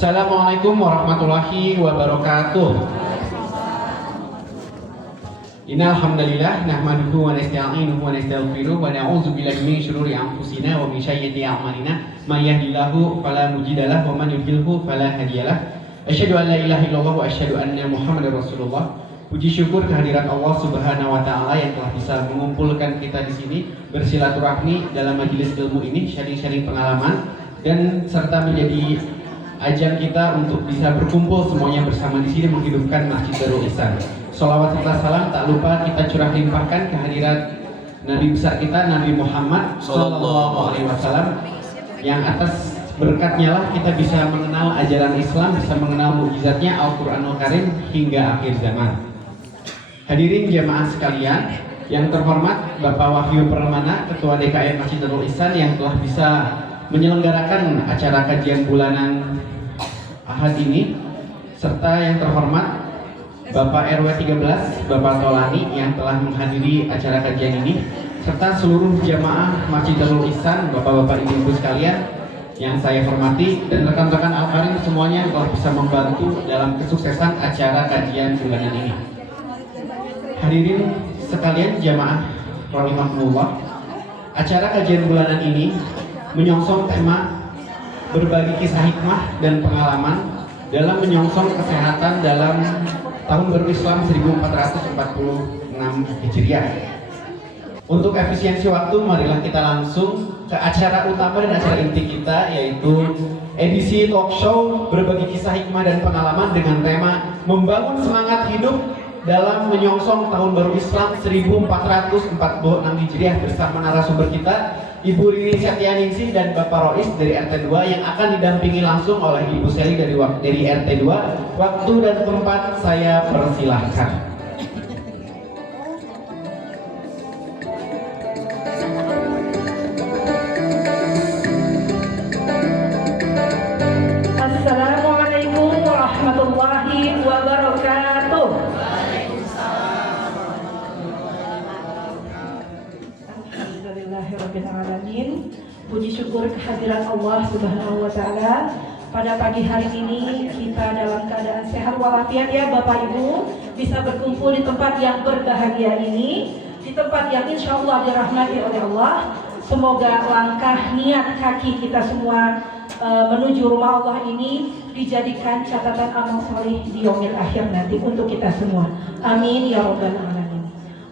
Assalamualaikum warahmatullahi wabarakatuh. Innal hamdalillah nahmaduhu wa nasta'inuhu wa nastaghfiruh wa na'udzu billahi min shururi anfusina wa min sayyiati a'malina may yahdihillahu fala mudilla lahu wa man yudlilhu fala hadiyalah. Asyhadu an la ilaha illallah wa asyhadu anna Muhammadar Rasulullah. Puji syukur kehadirat Allah Subhanahu wa taala yang telah bisa mengumpulkan kita di sini bersilaturahmi dalam majelis ilmu ini, sharing-sharing pengalaman dan serta menjadi ajang kita untuk bisa berkumpul semuanya bersama di sini menghidupkan Masjid Darul Ihsan. Sholawat serta salam tak lupa kita curah limpahkan kehadirat Nabi besar kita Nabi Muhammad Sallallahu Alaihi Wasallam yang atas berkatnya lah kita bisa mengenal ajaran Islam, bisa mengenal mukjizatnya Al-Quranul Karim hingga akhir zaman. Hadirin jamaah sekalian, yang terhormat Bapak Wahyu Permana, Ketua DKM Masjid Darul Ihsan yang telah bisa menyelenggarakan acara kajian bulanan Ahad ini, serta yang terhormat Bapak RW 13 Bapak Tolani yang telah menghadiri acara kajian ini, serta seluruh jamaah Masjid Darul Ihsan, Bapak-bapak Ibu-ibu sekalian yang saya hormati, dan rekan-rekan Al-Karim semuanya yang telah bisa membantu dalam kesuksesan acara kajian bulanan ini. Hadirin sekalian jamaah rahimahumullah, acara kajian bulanan ini menyongsong tema berbagi kisah hikmah dan pengalaman dalam menyongsong kesehatan dalam tahun baru Islam 1446 Hijriah. Untuk efisiensi waktu, marilah kita langsung ke acara utama dan acara inti kita, yaitu edisi talk show berbagi kisah hikmah dan pengalaman dengan tema membangun semangat hidup dalam menyongsong tahun baru Islam 1446 Hijriah bersama narasumber kita Ibu Rini Satyaningsih dan Bapak Rois dari RT 2 yang akan didampingi langsung oleh Ibu Seli dari RT 2. Waktu dan tempat saya persilahkan. Assalamualaikum warahmatullahi wabarakatuh. Alhamdulillahirrabbilalamin. Puji syukur kehadiran Allah Subhanahu wa ta'ala. Pada pagi hari ini kita dalam keadaan sehat walafiat ya Bapak Ibu, bisa berkumpul di tempat yang berbahagia ini, di tempat yang insya Allah dirahmati oleh Allah. Semoga langkah niat kaki kita semua menuju rumah Allah ini dijadikan catatan amal soleh di yaumil akhir nanti untuk kita semua. Amin ya rabbal alamin.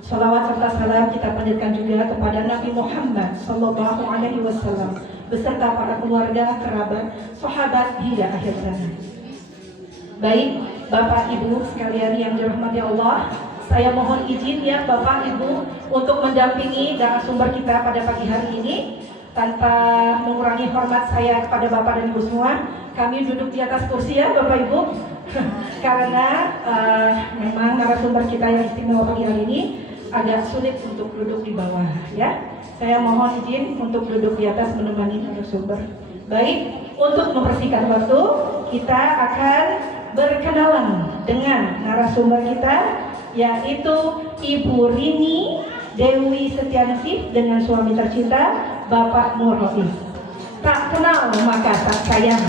Salawat serta salam kita panjatkan juga kepada Nabi Muhammad Sallallahu Alaihi Wasallam beserta para keluarga, kerabat, sahabat hingga akhir zaman. Baik, Bapak Ibu sekalian yang dirahmati Allah, saya mohon izin ya Bapak Ibu untuk mendampingi narasumber kita pada pagi hari ini. Tanpa mengurangi hormat saya kepada Bapak dan Ibu semua, kami duduk di atas kursi ya Bapak Ibu. Karena memang narasumber kita yang istimewa pagi hari ini agak sulit untuk duduk di bawah ya. Saya mohon izin untuk duduk di atas menemani narasumber. Baik, untuk mempersingkat waktu, kita akan berkenalan dengan narasumber kita, yaitu Ibu Rini Dewi Setyaningsih dengan suami tercinta Bapak Nur Rois. Tak kenal maka tak sayang.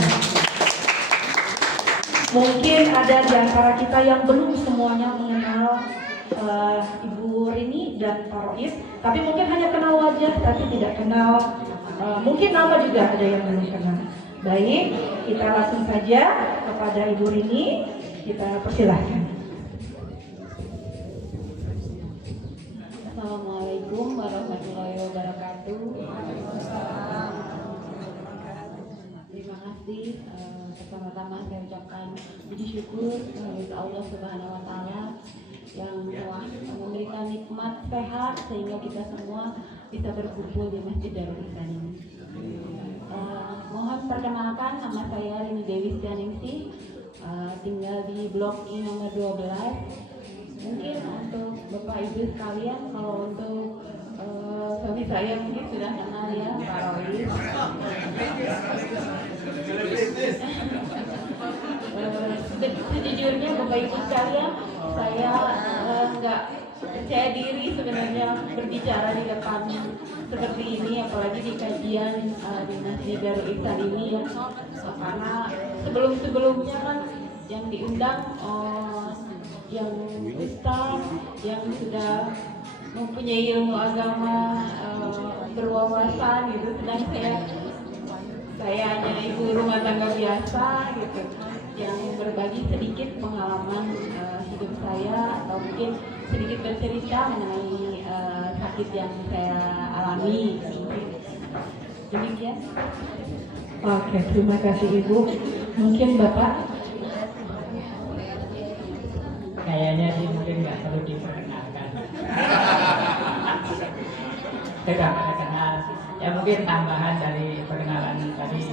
Mungkin ada di antara kita yang belum semuanya mengenal Ibu Rini dan Pak Rois, tapi mungkin hanya kenal wajah tapi tidak kenal mungkin nama juga ada yang belum kenal. Baik, kita langsung saja kepada Ibu Rini, kita persilahkan. Assalamualaikum warahmatullahi wabarakatuh. Terima kasih. Pertama-tama saya ucapkan puji syukur kepada Allah Subhanahu wa taala yang telah memberikan nikmat sehat sehingga kita semua bisa berkumpul di Masjid Darul Ihsan ini. Mohon perkenalkan, nama saya Rini Dewi Setyaningsih, tinggal di Blok I nomor 12. Mungkin untuk Bapak Ibu sekalian, kalau untuk suami saya mungkin sudah kenal ya, Pak Rois. Sejujurnya Bapak Ibu sekalian, saya nggak percaya diri sebenarnya berbicara di depan seperti ini, apalagi di kajian di Masjid Darul Ihsan ini ya. Karena sebelumnya kan yang diundang yang ustaz yang sudah mempunyai ilmu agama, berwawasan gitu, sedang saya hanya ibu rumah tangga biasa gitu, yang berbagi sedikit pengalaman hidup saya atau mungkin sedikit bercerita mengenai sakit yang saya alami. Demikian. Oke, terima kasih Ibu. Mungkin Bapak? Kayaknya sih mungkin nggak perlu diperkenalkan. Tidak kenal. Ya mungkin tambahan dari perkenalan tadi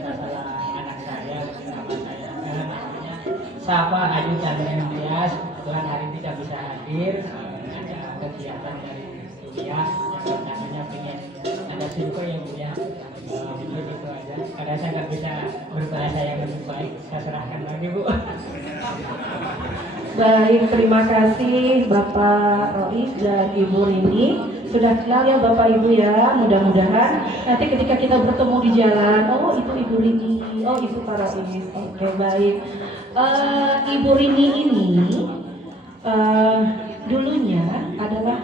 masalah anak saya, nama saya namanya Safa Ayu Chandra Tias. Kebetulan hari ini tidak bisa hadir, ada kegiatan dari kuliah yang namanya pengen ada simpo yang punya mungkin itu aja. Karena saya nggak bisa berbahasa yang lebih baik, saya serahkan lagi Bu. Baik, terima kasih Bapak Rois dan Ibu Rini. Sudah kenal ya Bapak Ibu ya, mudah-mudahan nanti ketika kita bertemu di jalan, oh itu Ibu Rini, oh itu Pak Rois. Oke, baik. Ibu Rini ini dulunya adalah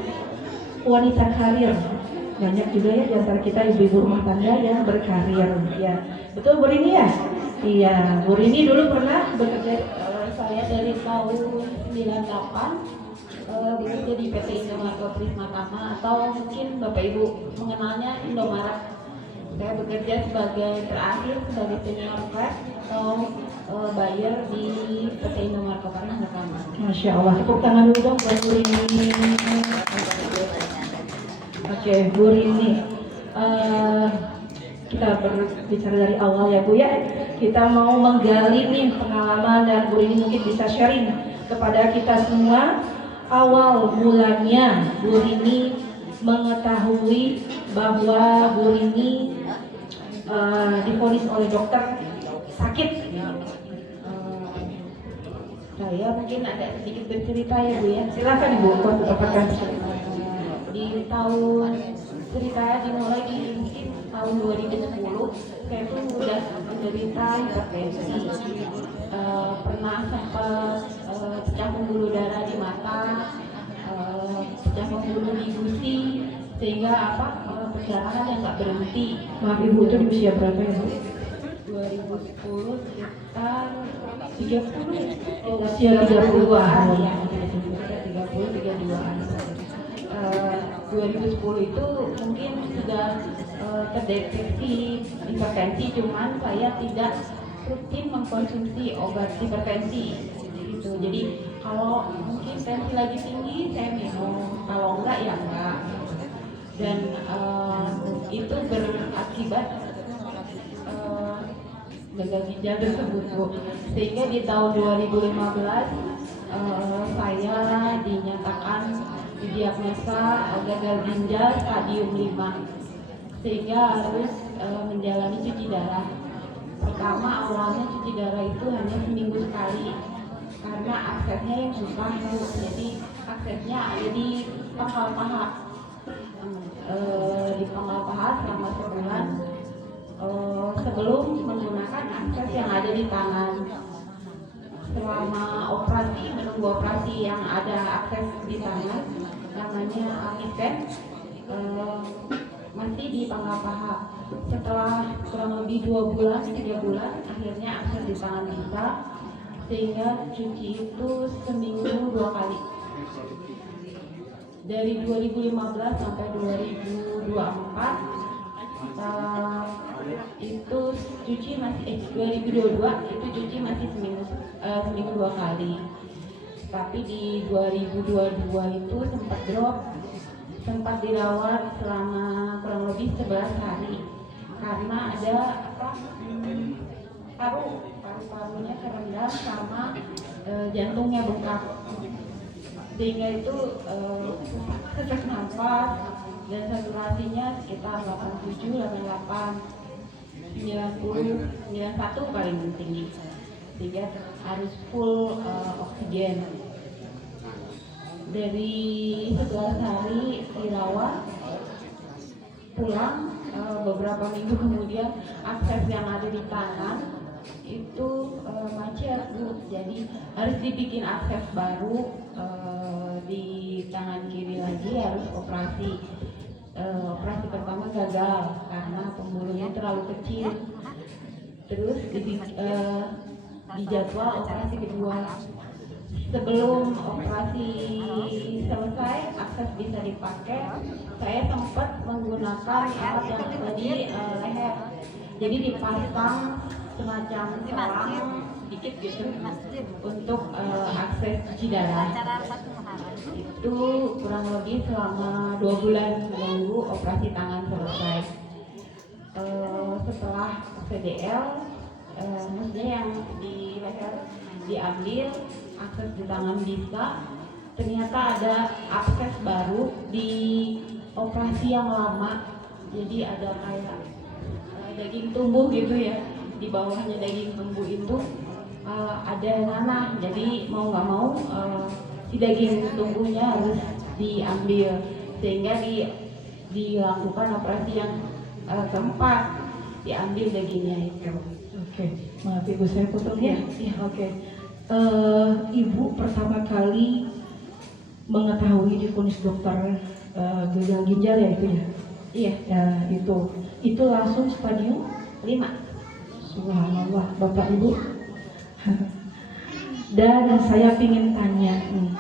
wanita karir. Banyak juga ya di antara kita ibu-ibu rumah tangga yang berkarir. Ya, betul Bu Rini ya? Iya, Bu Rini dulu pernah bekerja. Saya dari tahun 98 bekerja di PT Indomaret Prisma Tama, atau mungkin Bapak Ibu mengenalnya Indomaret. Saya bekerja terakhir sebagai senior clerk atau buyer di PT Indomaret Prisma Tama. Masya Allah, tepuk tangan dulu dong buat Bu Rini. Oke, Bu Rini. Kita berbicara dari awal ya Bu ya. Kita mau menggali nih pengalaman dan Bu Rini mungkin bisa sharing kepada kita semua awal mulanya Bu Rini mengetahui bahwa Bu Rini divonis oleh dokter sakit. Saya mungkin ada sedikit bercerita ya Bu ya. Silakan Ibu, dapatkan di tahun ceritanya dimulai di mungkin tahun 2010. Saya tuh udah menderita hipertensi, pernah sempat pecah pembuluh darah di mata, pecah pembuluh di gusi, sehingga perjalanan yang nggak berhenti. Maaf Ibu, itu di usia berapa ya Bu? 2010 sekitar 30, usia 30-an ya, 32-an. 2010 itu mungkin sudah terdeteksi hipertensi, cuman saya tidak rutin mengkonsumsi obat hipertensi gitu. Jadi kalau mungkin tensi lagi tinggi saya minum, kalau enggak ya enggak. Dan itu berakibat gagal ginjal tersebut Bu. Sehingga di tahun 2015 saya dinyatakan didiagnosa gagal ginjal stadium 5, sehingga harus menjalani cuci darah. Pertama awalnya cuci darah itu hanya seminggu sekali karena aksesnya yang susah Bu. Jadi aksesnya ada di pangkal paha, selama sebulan sebelum menggunakan akses yang ada di tangan. Selama operasi, menunggu operasi yang ada akses di tangan, namanya Amipen, masih di pangkal paha. Setelah kurang lebih 2 bulan, 3 bulan, akhirnya akses di tangan bisa, sehingga cuci itu seminggu 2 kali. Dari 2015 sampai 2024 itu cuci masih 2022 itu cuci masih seminggu 2 kali. Tapi di 2022 itu sempat drop, sempat dirawat selama kurang lebih 11 hari karena ada paru-parunya terendam sama jantungnya bengkak, sehingga itu sesak nafas dan saturasinya sekitar 87, 88, 90, 91 paling tinggi, sehingga harus full oksigen. dari 11 hari dirawat, pulang beberapa minggu kemudian akses yang ada di tangan itu macet Bu, jadi harus dibikin akses baru di tangan kiri lagi, harus operasi. Operasi pertama gagal karena pembuluhnya terlalu kecil, terus dijadwal operasi kedua. Sebelum operasi selesai, akses bisa dipakai, saya sempat menggunakan alat yang ada di leher. Jadi dipasang semacam selang sedikit gitu untuk akses cuci darah. Itu kurang lebih selama 2 bulan menunggu operasi tangan selesai. Setelah CDL, maksudnya yang di leher diambil, akses di tangan bisa, ternyata ada akses baru di operasi yang lama. Jadi ada kayak daging tumbuh gitu ya, di bawahnya daging tumbuh itu ada nanah. Jadi mau nggak mau si daging tumbuhnya harus diambil, sehingga dilakukan operasi yang keempat, diambil dagingnya itu. Oke, maaf Ibu saya potong ya. Iya. Oke. Ibu pertama kali mengetahui divonis dokter gagal ginjal ya itu ya? Iya. Ya itu langsung stadium 5. Subhanallah Bapak Ibu. Dan saya ingin tanya nih,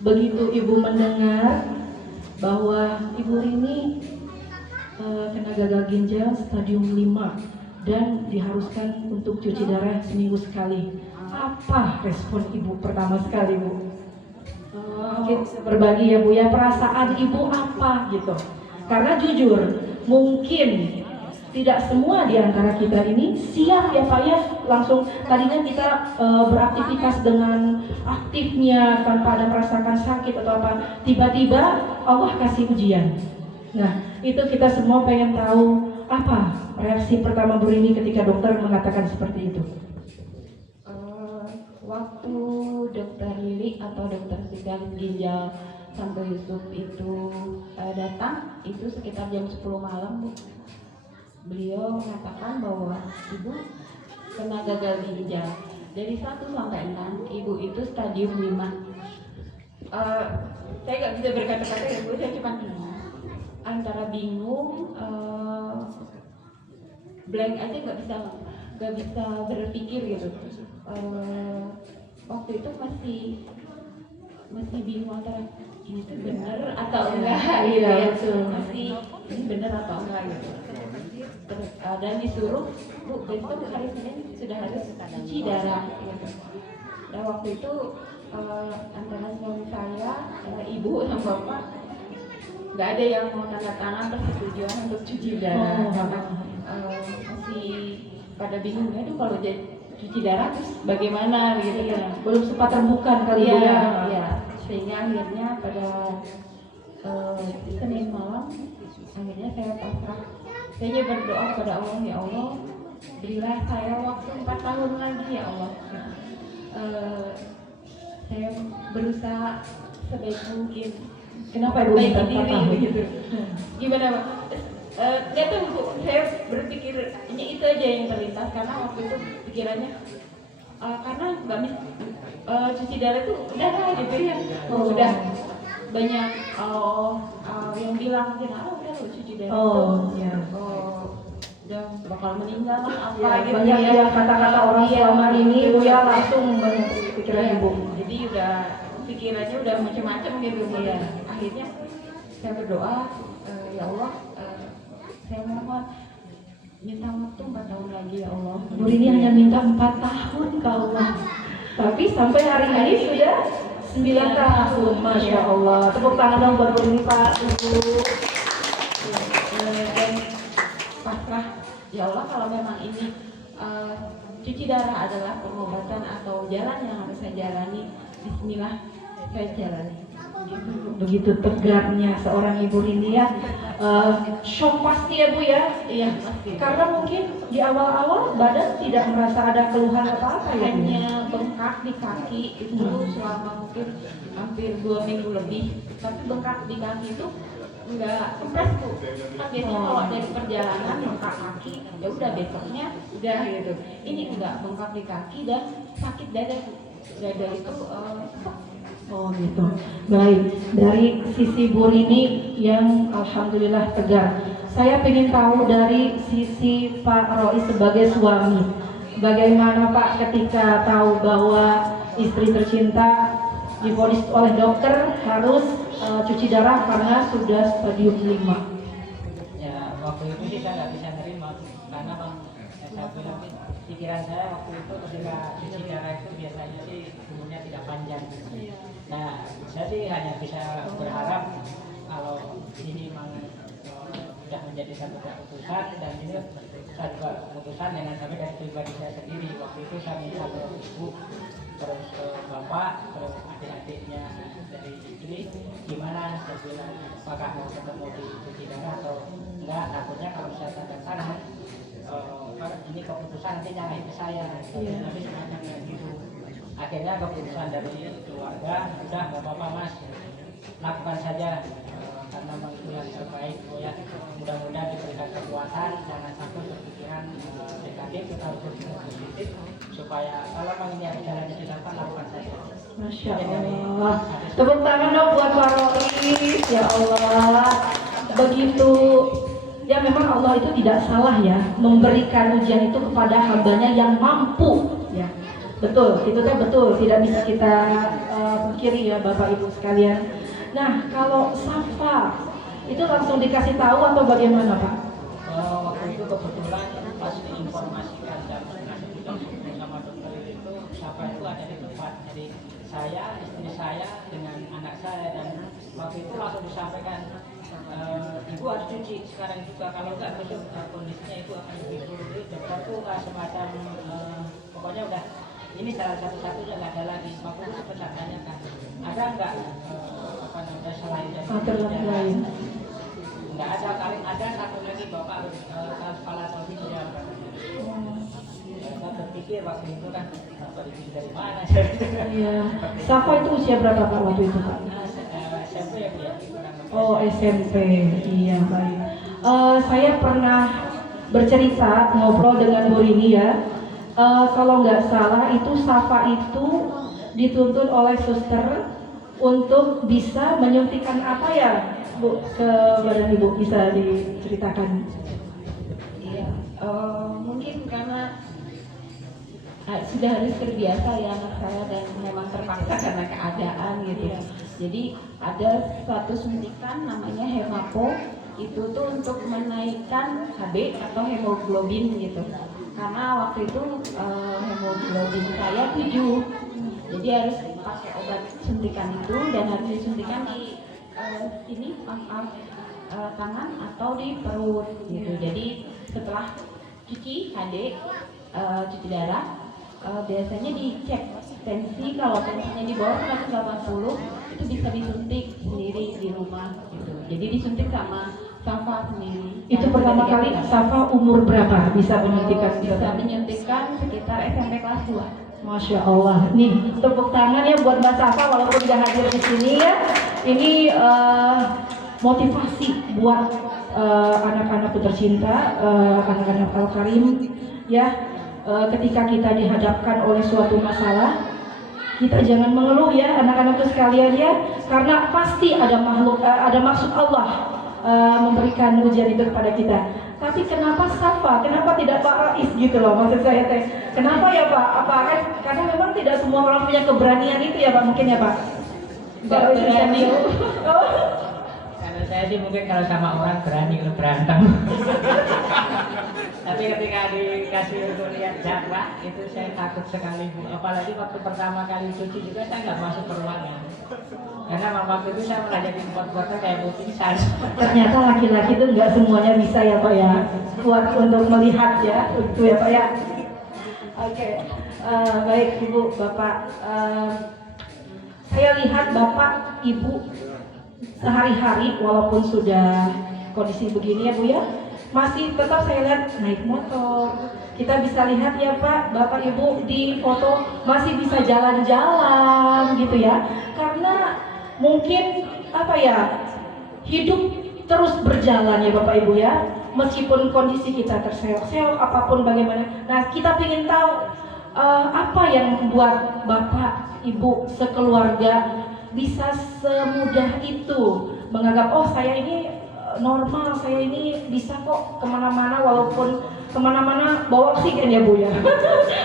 begitu Ibu mendengar bahwa Ibu ini kena gagal ginjal stadium 5 dan diharuskan untuk cuci darah seminggu sekali, apa respon Ibu pertama sekali Bu? Mungkin bisa berbagi ya Bu ya, perasaan Ibu apa gitu. Karena jujur mungkin tidak semua di antara kita ini siap ya Pak ya, langsung tadinya kita beraktivitas dengan aktifnya tanpa ada merasakan sakit atau apa, tiba-tiba Allah kasih ujian. Nah itu kita semua pengen tahu apa reaksi pertama Bu Rini ketika dokter mengatakan seperti itu. Waktu dokter Lili atau dokter spesialis ginjal Santo Yusuf itu datang, itu sekitar jam 10 malam Bu. Beliau mengatakan bahwa ibu kena gagal ginjal dari 1 sampai 6, ibu itu stadium 5. Saya nggak bisa berkata-kata ya Bu, saya cuma antara bingung, blank aja, nggak bisa berpikir gitu. Waktu itu masih bingung antara ini tuh benar atau enggak, gitu ya. Masih ini benar atau enggak gitu. Dan disuruh, Bu, besok hari Senin sudah harus cuci darah gitu. Dan waktu itu antara suami saya, ibu sama bapak nggak ada yang mau tanda tangan persetujuan untuk cuci darah, karena masih pada bingung, aduh kalau cuci darah terus bagaimana gitu ya. Belum sempat terbuka kali Bu ya. Ya. Sehingga akhirnya pada Senin malam akhirnya saya pasrah. Saya berdoa kepada Allah, ya Allah, berilah saya waktu 4 tahun lagi ya Allah. Saya berusaha sebaik mungkin. Kenapa Ibu minta 4 tahun? Begitu. Gimana Pak? Nggak tahu Bu, saya berpikir ini itu aja yang terlintas, karena waktu itu pikirannya karena nggak bisa cuci darah itu udah lah gitu ya. Udah banyak yang bilang udah lo cuci darah udah bakal meninggal apa gitu. Banyak yang kata-kata orang selama ini Bu ya, langsung banyak pikiran Ibu. Jadi udah pikirannya udah macam-macam gitu ya. Akhirnya saya berdoa, ya Allah, saya mohon minta waktu 4 tahun lagi ya Allah. Bu Rini hanya minta 4 tahun ke Allah, tapi sampai hari ini sudah 9 tahun, Masya Allah. Tepuk tangan dong buat Bu Rini Pak, Ibu. Dan pasrah, ya Allah, kalau memang ini cuci darah adalah pengobatan atau jalan yang harus saya jalani, bismillah saya jalani. Begitu tegarnya seorang Ibu Rini ya. Shock pasti ya Bu ya. Iya, pasti. Karena mungkin di awal-awal badan tidak merasa ada keluhan apa-apa ya. Bu? Hanya bengkak di kaki itu selama mungkin hampir 2 minggu lebih. Tapi bengkak di kaki itu enggak kempes tuh. Kan biasanya kalau dari perjalanan bengkak kaki, ya udah besoknya udah gitu. Ini enggak, bengkak di kaki dan sakit dada. Dada itu Oh gitu. Baik, dari sisi Bu Rini yang alhamdulillah tegar. Saya ingin tahu dari sisi Pak Rois sebagai suami. Bagaimana Pak ketika tahu bahwa istri tercinta divonis oleh dokter harus cuci darah karena sudah stadium 5. Ya waktu itu sih saya nggak bisa nerima karena bang, saya bilang pikiran saya waktu itu ketika cuci darah itu biasanya sih umurnya tidak panjang. Nah saya sih hanya bisa berharap kalau ini memang sudah menjadi satu keputusan dan ini satu keputusan dengan sampai dari pribadi saya sendiri. Waktu itu saya minta ke ibu, terus ke bapak, terus adik-adiknya dari istri, gimana saya bilang apakah mau ketemu di cuci darah atau enggak, takutnya kalau saya tanda tangan ini keputusan nanti nyalahin ke saya, tapi semacam kayak gitu. Akhirnya keputusan dari keluarga udah nggak apa-apa mas, lakukan saja karena memang itu yang terbaik. Ya mudah-mudahan diberikan kekuatan, jangan sampai berpikiran negatif, kita harus berpikir positif supaya kalau memang ini ada jalannya dilakukan, lakukan saja. Masya Allah. Tepuk tangan dong buat Pak Rois. Ya Allah. Begitu. Ya memang Allah itu tidak salah ya memberikan ujian itu kepada hambanya yang mampu. Ya, betul. Itu kan betul. Tidak bisa kita pungkiri ya Bapak Ibu sekalian. Nah kalau Safa itu langsung dikasih tahu atau bagaimana Pak? Waktu itu kebetulan pas diinformasikan jam 11:30 sama dokter itu Safa itu ada di tempat. Jadi saya, istri saya dengan anak saya, dan waktu itu langsung disampaikan ibu harus cuci sekarang juga, kalau enggak besok kondisinya ibu akan lebih buruk. Dokter tuh semacam pokoknya udah ini salah satu-satunya, nggak ada lagi. Waktu itu sempat tanyakan ada nggak apa namanya selain dari Alternatif lain. nggak ada, kali ada satu lagi bapak harus transplantasi ginjal. Saya berpikir waktu itu kan bapak ini dari mana? Iya. Safa itu usia berapa Pak waktu itu Pak? SMP ya bu ya. Oh SMP, iya baik. Saya pernah bercerita ngobrol dengan Bu Rini ya. Kalau nggak salah itu Safa itu dituntut oleh suster untuk bisa menyuntikkan apa ya Bu ke badan Ibu, bisa diceritakan? Iya, mungkin karena sudah harus terbiasa ya anak saya dan memang terpaksa karena keadaan gitu. Jadi ada suatu suntikan namanya hemapo, itu tuh untuk menaikkan HB atau hemoglobin gitu. Karena waktu itu hemoglobin saya 7, jadi harus pakai obat suntikan itu dan harus disuntikan di sini pangkal tangan atau di perut gitu. Jadi setelah cuci HD, cuci darah, biasanya dicek tensi. Kalau tensinya di bawah 180 itu bisa disuntik sendiri di rumah gitu. Jadi disuntik sama Safa sendiri. Itu pertama kali Safa umur berapa bisa menyuntikkan? Bisa menyuntikkan sekitar SMP kelas 2. Masya Allah. Nih tepuk tangan ya buat Mbak Safa walaupun nggak hadir di sini ya. Ini motivasi buat anak-anakku tercinta, anak-anak Al-Karim ya. Ketika kita dihadapkan oleh suatu masalah, kita jangan mengeluh ya anak-anakku sekalian ya, karena pasti ada maksud Allah memberikan ujian itu kepada kita. Tapi kenapa Safa? Kenapa tidak Pak Rais gitu loh, maksud saya teh. Kenapa ya Pak? Apa kan? Karena memang tidak semua orang punya keberanian itu ya Pak, mungkin ya Pak. Nggak berani. Oh. Kalau saya sih mungkin kalau sama orang berani kalau berantem. Tapi ketika dikasih untuk lihat jarak itu saya takut sekali Bu. Apalagi waktu pertama kali cuci juga saya nggak masuk ke ruangan. Karena waktu itu saya malah jadi kuat-kuatnya kayak Bu pingsan. Ternyata laki-laki itu nggak semuanya bisa ya Pak ya, kuat untuk melihat ya, itu ya Pak ya. Oke. Baik Ibu, Bapak. saya lihat Bapak Ibu sehari-hari walaupun sudah kondisi begini ya Bu ya, masih tetap saya lihat naik motor. Kita bisa lihat ya Pak, Bapak Ibu di foto masih bisa jalan-jalan gitu ya. Karena mungkin apa ya, hidup terus berjalan ya Bapak Ibu ya. Meskipun kondisi kita terseok-seok apapun bagaimana. Nah, kita ingin tahu apa yang membuat Bapak Ibu sekeluarga bisa semudah itu menganggap oh saya ini normal, saya ini bisa kok kemana-mana walaupun kemana-mana bawa oksigen ya Bu ya.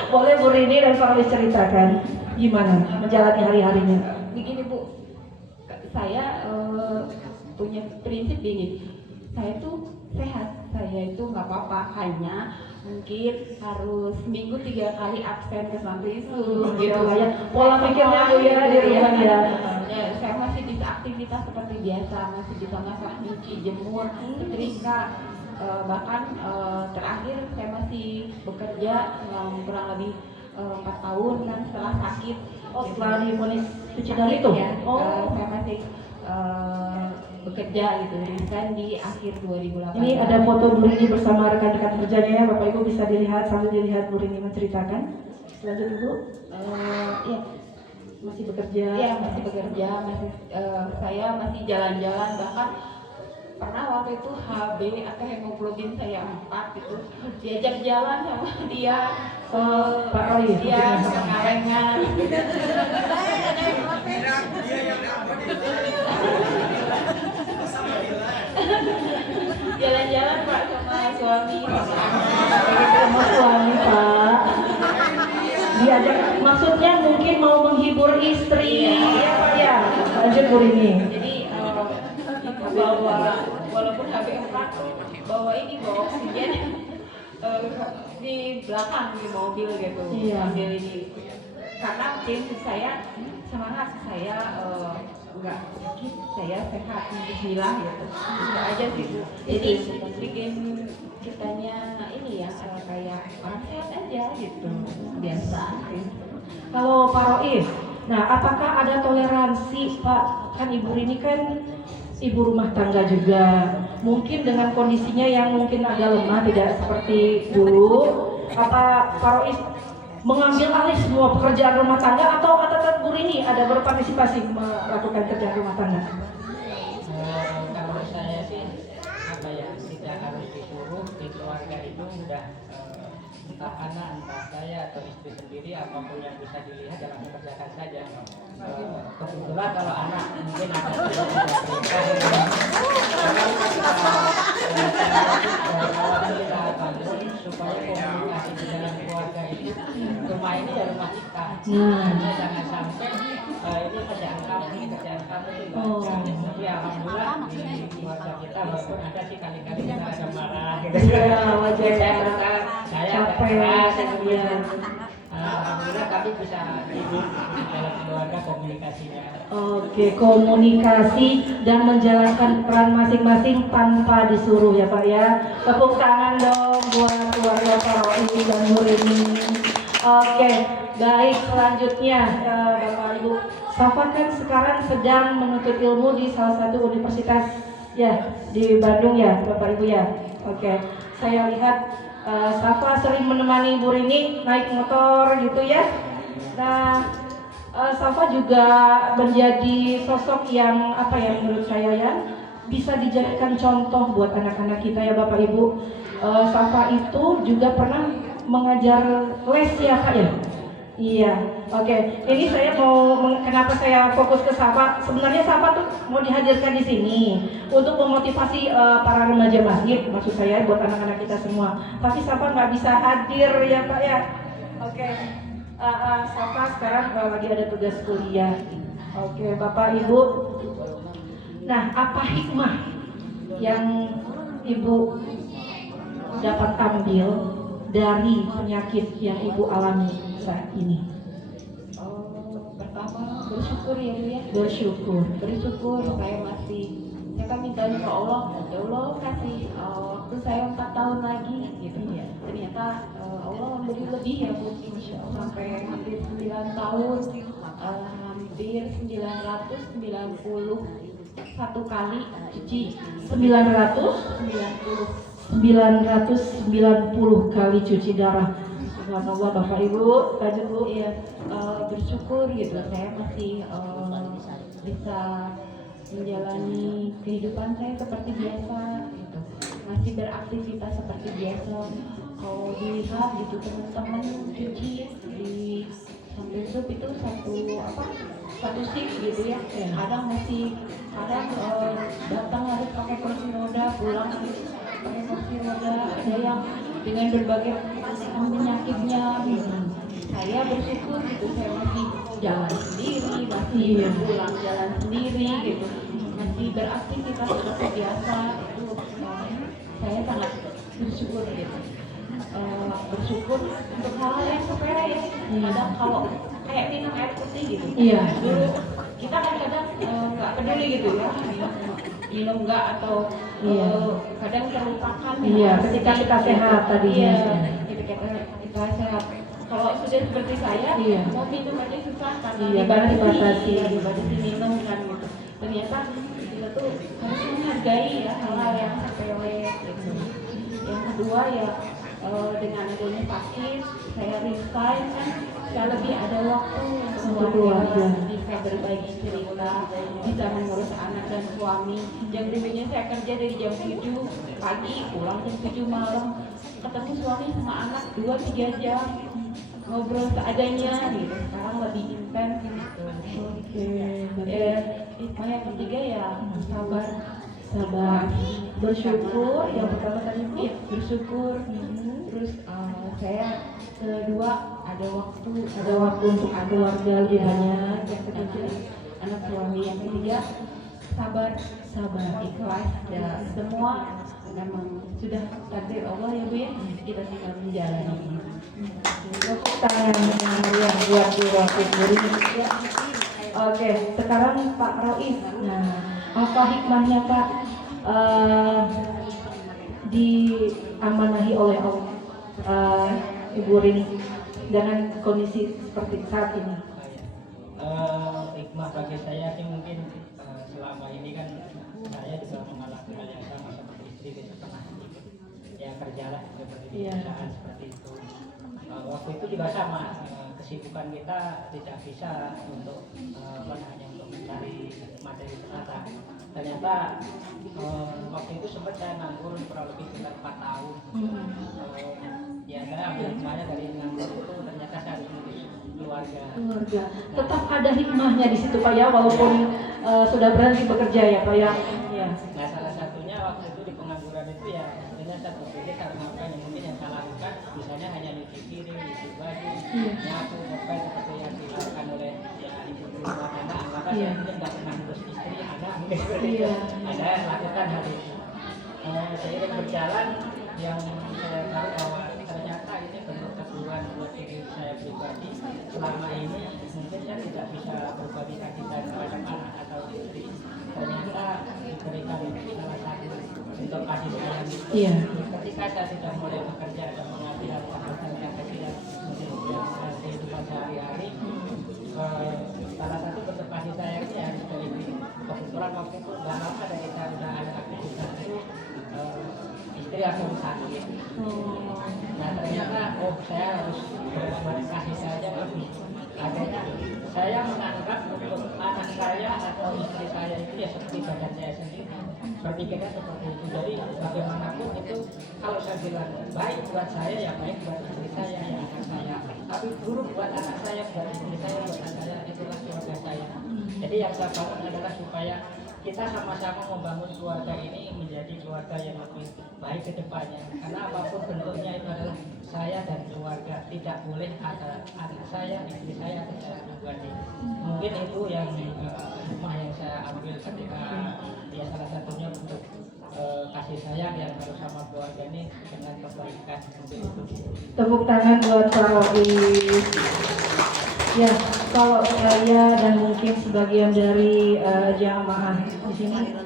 Boleh Bu Rini dan Pak Rois ceritakan gimana menjalani hari-harinya. Begini Bu, saya punya prinsip begini, saya tuh sehat, saya itu nggak apa-apa, hanya mungkin harus seminggu 3 kali absen ke sampai itu Gitu ya. Pola pikirnya Bu ya di rumah ya. Ya, saya masih bisa aktivitas seperti biasa, masih bisa masak, nyuci, jemur, setrika, bahkan terakhir saya masih bekerja kurang lebih 4 tahun kan setelah sakit. Oh, setelah divonis suicidal itu? Ya, Oh, saya masih bekerja gitu, resign di akhir 2018. ini ada foto Bu Rini bersama rekan-rekan kerjanya ya, Bapak Ibu bisa dilihat sambil dilihat Bu Rini menceritakan. Lanjut Ibu. Ya, Masih bekerja. ya masih bekerja, saya masih jalan-jalan, bahkan pernah waktu itu HB atau hemoglobin saya 4 gitu, diajak jalan sama dia. Pak Roy. Dia ngarengan. Jalan-jalan Pak sama suami. Sama suami Pak. Diajak, maksudnya mungkin mau menghibur istri ya Pak ya. Lanjut Bu Rini. Jadi bawa, walaupun HB 4 bawa oksigen di belakang di mobil gitu. Iya. Ambil ini karena prinsip saya semangat, saya enggak sakit, saya sehat, bismillah gitu. Itu aja sih Bu. Jadi bikin kitanya ini ya kayak orang sehat aja gitu, biasa. Kalau Pak Roif, nah apakah ada toleransi Pak? Kan Ibu Rini kan ibu rumah tangga juga, mungkin dengan kondisinya yang mungkin agak lemah, tidak seperti dulu. Apa Pak Roif mengambil alih semua pekerjaan rumah tangga atau tetap Bu Rini ada berpartisipasi melakukan kerjaan rumah tangga? Kalau saya sih apa ya, tidak harus disuruh, di keluarga itu udah entah anak, entah saya atau istri sendiri, apapun yang bisa dilihat dalam mengerjakan saja. Kebetulan kalau anak mungkin ada kita bangun supaya komunikasi di dalam keluarga itu, rumah ini ya rumah kita. Jangan sampai ini kerjaan kamu. Tapi alhamdulillah di keluarga kita walaupun ada sih kali-kali kita ada marah gitu. Iya, wajar ya. Saya Capek, ya. Alhamdulillah kami bisa hidup dalam keluarga komunikasinya. Oke, komunikasi dan menjalankan peran masing-masing tanpa disuruh ya Pak ya. Tepuk tangan dong buat keluarga Pak Roy dan Bu Rini. Oke, baik, selanjutnya Bapak Ibu, Safa kan sekarang sedang menuntut ilmu di salah satu universitas ya di Bandung ya Bapak Ibu ya. Oke, saya lihat Safa sering menemani Bu Rini naik motor gitu ya. Nah, Safa juga menjadi sosok yang apa ya menurut saya ya bisa dijadikan contoh buat anak-anak kita ya Bapak Ibu. Safa itu juga pernah mengajar les ya Pak ya. Iya, oke. Ini saya kenapa saya fokus ke Safa? Sebenarnya Safa tuh mau dihadirkan di sini untuk memotivasi para remaja masjid, maksud saya buat anak-anak kita semua. Tapi Safa nggak bisa hadir ya Pak ya. Oke. Safa sekarang lagi ada tugas kuliah. Oke, Bapak Ibu. Nah, apa hikmah yang Ibu dapat ambil dari penyakit yang Ibu alami saat ini? Pertama bersyukur ya Bu ya. Bersyukur. Saya kan minta sama Allah, ya Allah kasih waktu saya 4 tahun lagi gitu ya. Ternyata Allah memberi lebih ya Bu, insya Allah sampai hampir 9 tahun. Alhamdulillah hampir 991 kali cuci 990 kali cuci darah. Subhanallah Bapak Ibu, lanjut Bu. Iya, bersyukur gitu saya masih bisa menjalani kehidupan saya seperti biasa gitu, masih beraktivitas seperti biasa. Kalau dilihat gitu teman-teman cuci di sambil sup itu satu shift gitu ya, kadang datang harus pakai kursi roda, pulang harus pakai kursi roda, ada yang dengan berbagai penyakitnya gitu. Saya bersyukur gitu, saya masih jalan sendiri, masih pulang jalan sendiri gitu, masih beraktivitas seperti biasa. Itu saya sangat bersyukur gitu. Bersyukur untuk hal yang sepele ya. Kadang kalau kayak minum air putih gitu. Iya. Dulu kita kan kadang nggak peduli gitu ya, minum nggak atau kadang terlupakan. Iya, ketika kita sehat tadinya. Iya, ketika kita sehat. Kalau sudah seperti saya, mau minum aja susah karena dibatasi minum kan gitu. Ternyata kita tuh harus menghargai ya hal-hal yang sepele gitu. Yang kedua ya, dengan adanya vaksin, saya resign kan, saya lebih ada waktu untuk keluarga, bisa berbagi cerita, bisa mengurus anak dan suami. Yang dulunya saya kerja dari jam 7 pagi, pulang jam 7 malam, ketemu suami sama anak 2-3 jam, ngobrol seadanya gitu. Sekarang lebih intens gitu. Hikmah yang ketiga ya sabar, bersyukur. Yang pertama tadi bersyukur. Terus saya kedua ada waktu untuk keluarga lebih banyak. Yang ketiga anak suami. Yang ketiga sabar, ikhlas. Ya semua memang sudah takdir Allah ya Bu ya. Kita tinggal menjalani. Tepuk tangan yang meriah buat Bu Rafiq Nuri. Oke, sekarang Pak Raif. Nah, apa hikmahnya Pak diamanahi oleh Allah Ibu Rini dengan kondisi seperti saat ini? Hikmah bagi saya sih mungkin selama ini kan saya juga mengalami hal yang sama seperti istri di setengah ya kerjalah seperti di perusahaan seperti itu. Waktu itu juga sama, kesibukan kita tidak bisa untuk hanya untuk mencari materi semata. Ternyata waktu itu sempat saya nganggur kurang lebih sekitar 4 tahun. Ya saya ambil hikmahnya dari nganggur itu, ternyata saya harus mengurus keluarga. Tetap ada hikmahnya di situ Pak ya, walaupun sudah berhenti bekerja ya Pak ya. Nah salah satunya waktu itu di pengangguran itu ya sebenarnya saya berpikir karena apa yang mungkin yang saya lakukan misalnya hanya nyuci piring, nyuci baju, nyapu, ngepel seperti yang dilakukan oleh ya ibu rumah tangga. Maka saya mungkin nggak pernah ngurus istri, anak mungkin seperti itu. Ada yang lakukan hal itu. Seiring berjalan yang saya tahu bahwa ternyata ini bentuk kebutuhan buat diri saya pribadi. Selama ini mungkin saya tidak bisa berbagi kasih sayang kepada anak atau istri. Ternyata diberikan salah satu bentuk kasih sayang itu. Ketika saya sudah mulai bekerja dan mengambil hal-hal yang kecil dalam kehidupan sehari-hari, salah satu bentuk kasih sayangnya harus dari kebetulan waktu itu nggak lama dari saya udah ada aktivitas itu istri aku sakit. Nah ternyata saya harus berbagi kasih sayang lebih. Akhirnya saya menganggap untuk anak saya atau istri saya itu ya seperti badan saya sendiri. Berpikirnya seperti itu. Jadi bagaimanapun itu kalau saya bilang baik buat saya ya baik buat istri saya ya anak saya. Tapi buruk buat anak saya, buat istri saya, buat anak saya, itulah keluarga saya. Jadi yang saya bangun adalah supaya kita sama-sama membangun keluarga ini menjadi keluarga yang lebih baik ke depannya. Karena apapun bentuknya itu adalah saya dan keluarga. Tidak boleh ada anak saya, istri saya, atau saya pribadi. Mungkin itu yang hikmah yang saya ambil ketika ya salah satunya untuk kasih sayang yang harus sama keluarga ini dengan kebaikan. Tepuk tangan buat Pak Raif. Ya, kalau saya dan mungkin sebagian dari jamaah di sini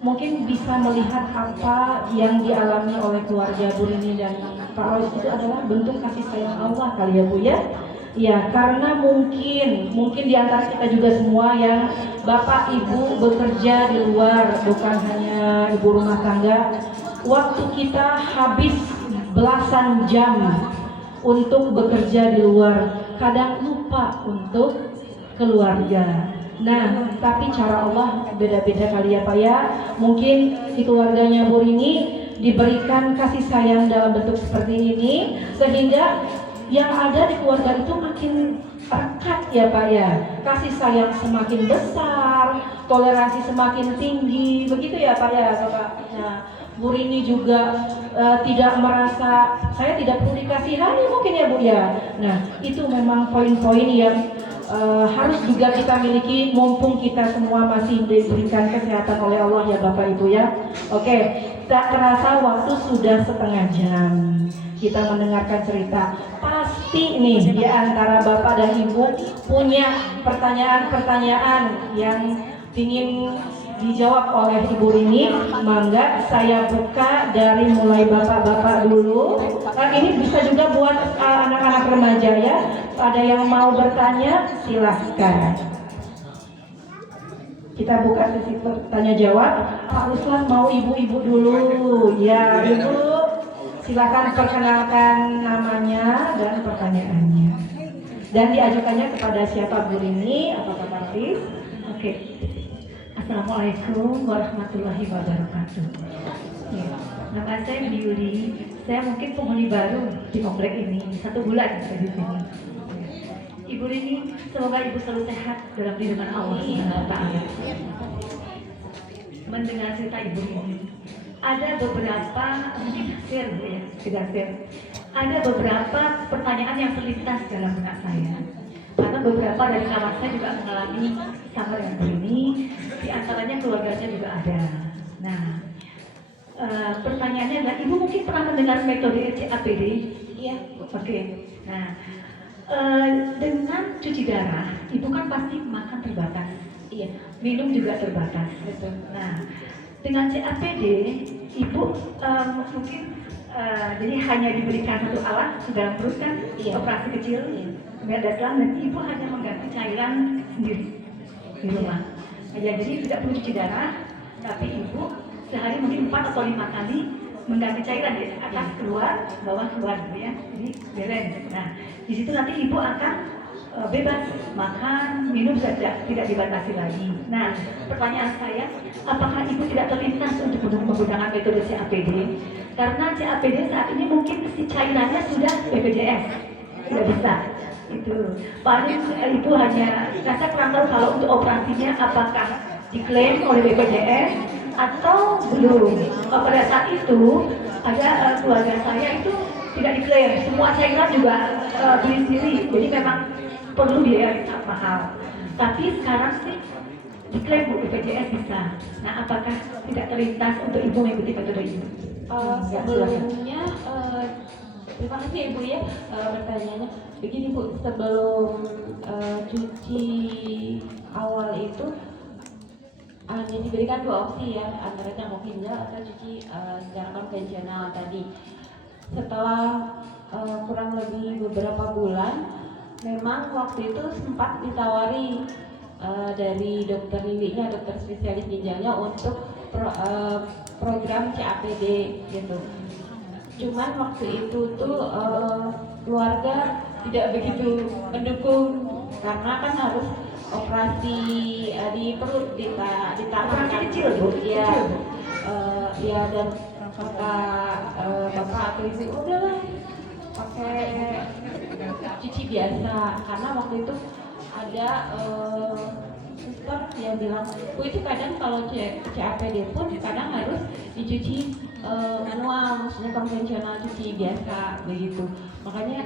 mungkin bisa melihat apa yang dialami oleh keluarga Bu Rini dan Pak Rois itu adalah bentuk kasih sayang Allah kali ya Bu ya, Ya, karena mungkin di antara kita juga semua yang bapak ibu bekerja di luar, bukan hanya ibu rumah tangga. Waktu kita habis belasan jam untuk bekerja di luar, kadang lupa untuk keluarga. Nah, tapi cara Allah beda-beda kali ya Pak ya. Mungkin di keluarganya Bu Rini diberikan kasih sayang dalam bentuk seperti ini, sehingga yang ada di keluarga itu makin rekat ya Pak ya. Kasih sayang semakin besar, toleransi semakin tinggi, begitu ya Pak ya Bapak. Nah, Bu Rini juga tidak merasa saya tidak perlu dikasihani mungkin ya Bu ya. Nah, itu memang poin-poin yang harus juga kita miliki mumpung kita semua masih diberikan kesehatan oleh Allah ya Bapak Ibu ya. Oke, tak terasa waktu sudah setengah jam kita mendengarkan cerita. Pasti nih di antara Bapak dan Ibu punya pertanyaan-pertanyaan yang ingin dijawab oleh Ibu Rini. Mangga saya buka dari mulai bapak-bapak dulu. Ini bisa juga buat anak-anak remaja ya. Ada yang mau bertanya silahkan. Kita buka sesi tanya jawab. Pak Ruslan mau ibu-ibu dulu. Ya Ibu, silakan perkenalkan namanya dan pertanyaannya. Dan diajukannya kepada siapa Bu Rini atau Pak Hafiz? Oke. Assalamualaikum warahmatullahi wabarakatuh. Ya, nama saya Yuli. Saya mungkin penghuni baru di komplek ini, 1 bulan saya di sini. Ibu Rini, semoga ibu selalu sehat dalam lindungan Allah Subhanahu wa Ta'ala. Mendengar cerita ibu Rini, ada beberapa mungkin tidak share. Ada beberapa pertanyaan yang terlintas dalam benak saya. Karena beberapa dari kawan saya juga mengalami sama dengan Bu Rini, di antaranya keluarganya juga ada. Nah, pertanyaannya adalah, Ibu mungkin pernah mendengar metode CAPD? Iya. Oke. Nah, dengan cuci darah, Ibu kan pasti makan terbatas. Iya. Minum juga terbatas. Betul. Nah, dengan CAPD, Ibu mungkin jadi hanya diberikan satu alat di dalam perut kan, Iya. operasi kecil. Iya. Nggak ada selang, dan ibu hanya mengganti cairan sendiri di rumah. Ya, jadi tidak perlu cuci darah, tapi ibu sehari mungkin 4 atau 5 kali mengganti cairan di atas keluar, bawah keluar gitu ya. Jadi balance. Nah, di situ nanti ibu akan bebas makan, minum saja, tidak dibatasi lagi. Nah, pertanyaan saya, apakah ibu tidak terlintas untuk menggunakan metode CAPD? Karena CAPD saat ini mungkin si cairannya sudah BPJS, tidak bisa. Itu paling ibu hanya, saya kurang tahu kalau untuk operasinya apakah diklaim oleh BPJS atau belum. Pada saat itu ada keluarga saya itu tidak diklaim, semua cairan juga beli sendiri, jadi memang perlu biaya yang sangat mahal. Tapi sekarang sih diklaim BPJS bisa. Nah, apakah tidak terlintas untuk ibu mengikuti metode ini? Sebelumnya terima kasih Ibu ya pertanyaannya. Begini Bu, sebelum cuci awal itu hanya diberikan 2 opsi ya, antara cangkok ginjal atau cuci secara konvensional tadi. Setelah kurang lebih beberapa bulan, memang waktu itu sempat ditawari dari dokter lilinya, dokter spesialis ginjalnya untuk program CAPD gitu. Cuman waktu itu tuh keluarga tidak begitu mendukung karena kan harus operasi di perut ditahan kecil Bu? Iya. Ya, dan bapak atau ibu udahlah pakai cuci biasa, karena waktu itu ada suster yang bilang, Bu itu kadang kalau CAPD pun kadang harus dicuci manual, maksudnya konvensional, cuci biasa begitu. Makanya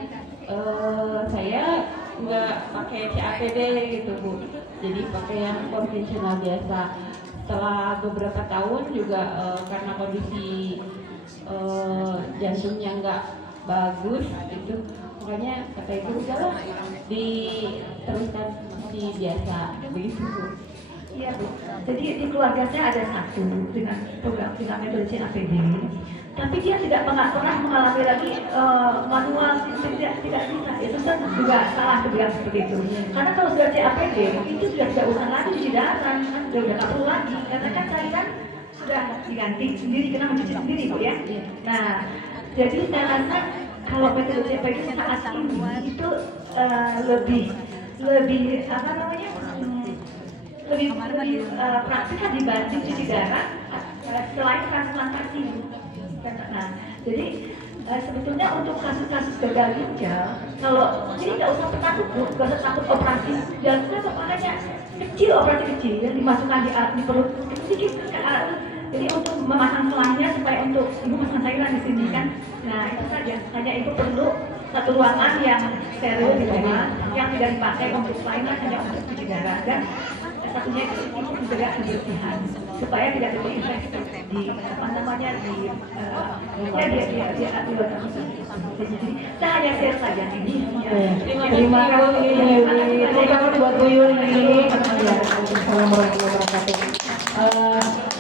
saya nggak pakai CAPD gitu Bu, jadi pakai yang konvensional biasa. Setelah beberapa tahun juga karena kondisi jantungnya nggak bagus gitu, makanya kata ibu udahlah diteruskan cuci biasa begitu Bu. Iya Bu. Jadi di keluarga saya ada satu dengan program metode CAPD. tapi dia tidak pernah mengalami lagi manual, tidak bisa. Itu kan juga salah bilang seperti itu. Karena kalau sudah CAPD itu sudah tidak usah lagi cuci darah, kan sudah nggak perlu lagi karena kan cairan sudah diganti sendiri, kena mencuci sendiri Bu ya. Nah, jadi saya rasa kalau metode CAPD saat ini itu lebih apa namanya lebih praktis dibanding cuci darah selain transplantasi. Nah, jadi sebetulnya untuk kasus-kasus gagal ginjal, kalau ini nggak usah takut, nggak usah takut operasi. Dan kenapa? Makanya kecil, operasi kecil yang dimasukkan di perut sedikit ke alat. Jadi untuk memasang selangnya supaya untuk ibu masang cairan di sini kan. Nah itu saja. Hanya itu perlu satu ruangan yang steril di rumah, yang tidak dipakai untuk lain hanya untuk cuci darah dan satunya itu menjaga kebersihan supaya tidak terinfeksi di apa namanya di saya hanya share saja ini. Terima kasih banget buat Bu Yuli. Assalamualaikum warahmatullahi wabarakatuh.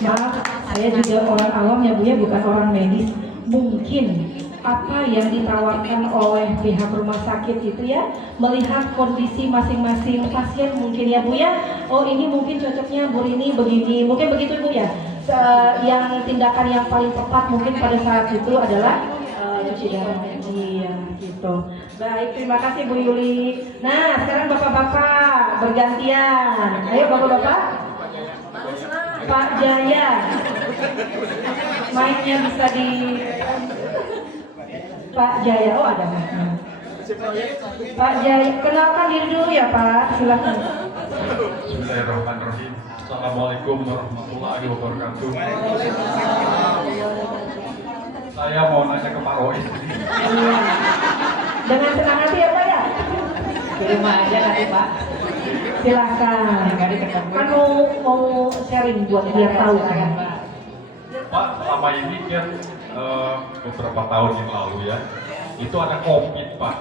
Maaf, saya juga orang awam ya Bu ya, bukan orang medis. Mungkin apa yang ditawarkan oleh pihak rumah sakit itu ya, melihat kondisi masing-masing pasien mungkin ya Bu ya. Oh ini mungkin cocoknya Bu ini begini, mungkin begitu Bu ya. Yang tindakan yang paling tepat mungkin pada saat itu adalah cuci darah. Iya gitu. Baik, terima kasih Bu Yuli. Nah sekarang bapak-bapak bergantian. Ayo bapak-bapak. Pak Jaya, mic-nya bisa di Pak Jaya. Oh ada mic-nya. Pak Jaya, kenalkan diri dulu ya Pak, silakan. Bismillahirrahmanirrahim. Assalamualaikum warahmatullahi wabarakatuh. Saya mau nanya ke Pak Rois. Dengan senang hati ya Pak ya. Di rumah aja nanti Pak. Silakan. Kan mau sharing buat biar tahu kan. Pak, selama ini kan beberapa tahun yang lalu ya, itu ada COVID Pak.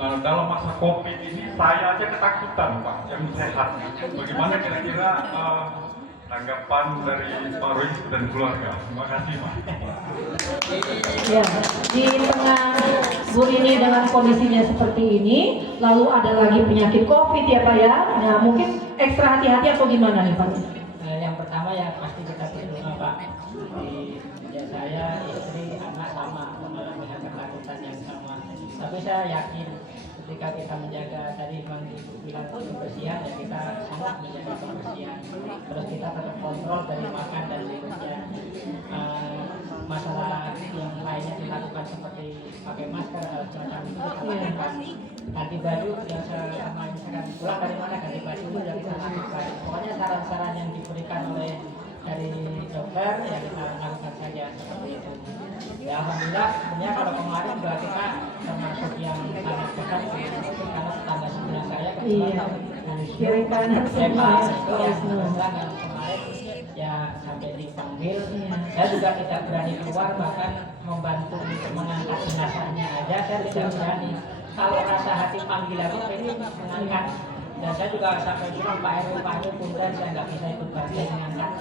Nah, dalam masa COVID ini saya aja ketakutan Pak, yang sehat. Bagaimana kira-kira tanggapan dari Pak Rois dan keluarga? Terima kasih Pak. Ya, di tengah Bu ini dengan kondisinya seperti ini, lalu ada lagi penyakit COVID ya Pak ya. Nah mungkin ekstra hati-hati atau gimana nih Pak? Yang pertama ya pasti kita berdoa Pak. Ya saya, istri, anak sama mengalami ketakutan yang sama. Tapi saya yakin ketika kita menjaga tadi Bang bilang kebersihan ya kita sangat menjaga kebersihan. Terus kita tetap kontrol dari makan dan minumnya. Masalah yang lainnya dilakukan seperti pakai masker atau semacam itu kita lakukan. Ganti baju yang selama misalkan pulang dari mana ganti baju itu sudah kita lakukan. Pokoknya saran-saran yang diberikan oleh dari dokter ya kita lakukan saja seperti itu. Ya alhamdulillah sebenarnya kalau kemarin juga kita termasuk yang sangat dekat karena tetangga sebelah saya kebetulan kiri kanan semua itu yang kemarin ya sampai dipanggil. Saya juga tidak berani keluar, bahkan membantu untuk mengangkat jenazahnya aja saya tidak berani. Kalau rasa hati panggilan ini mengangkat. Dan saya juga sampai bilang Pak RW punten saya nggak bisa ikut bantu mengangkat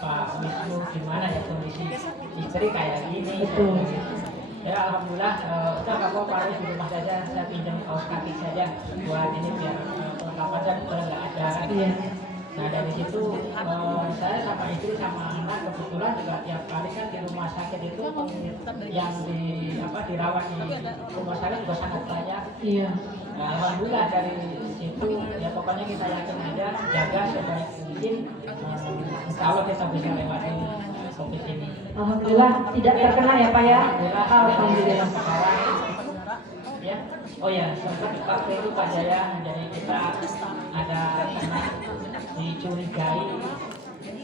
Pak Wisnu gimana ya kondisi istri kayak gini. Betul. Ya alhamdulillah udah nggak apa-apa di rumah saja, saya pinjam kaos kaki saja buat ini biar perlengkapan dan nggak ada. Iya. Nah dari situ saya sama istri sama anak kebetulan juga tiap kali kan di rumah sakit itu yang dirawat di rumah sakit juga sangat banyak. Iya. Nah, alhamdulillah dari situ ya pokoknya kita yakin aja jaga sebaik mungkin. Insya Allah kita bisa lewati COVID ini. Alhamdulillah tidak terkena ya Pak ya. Alhamdulillah. Sekarang ya. Oh ya, sempat waktu itu Pak Jaya, jadi kita ada kena dicurigai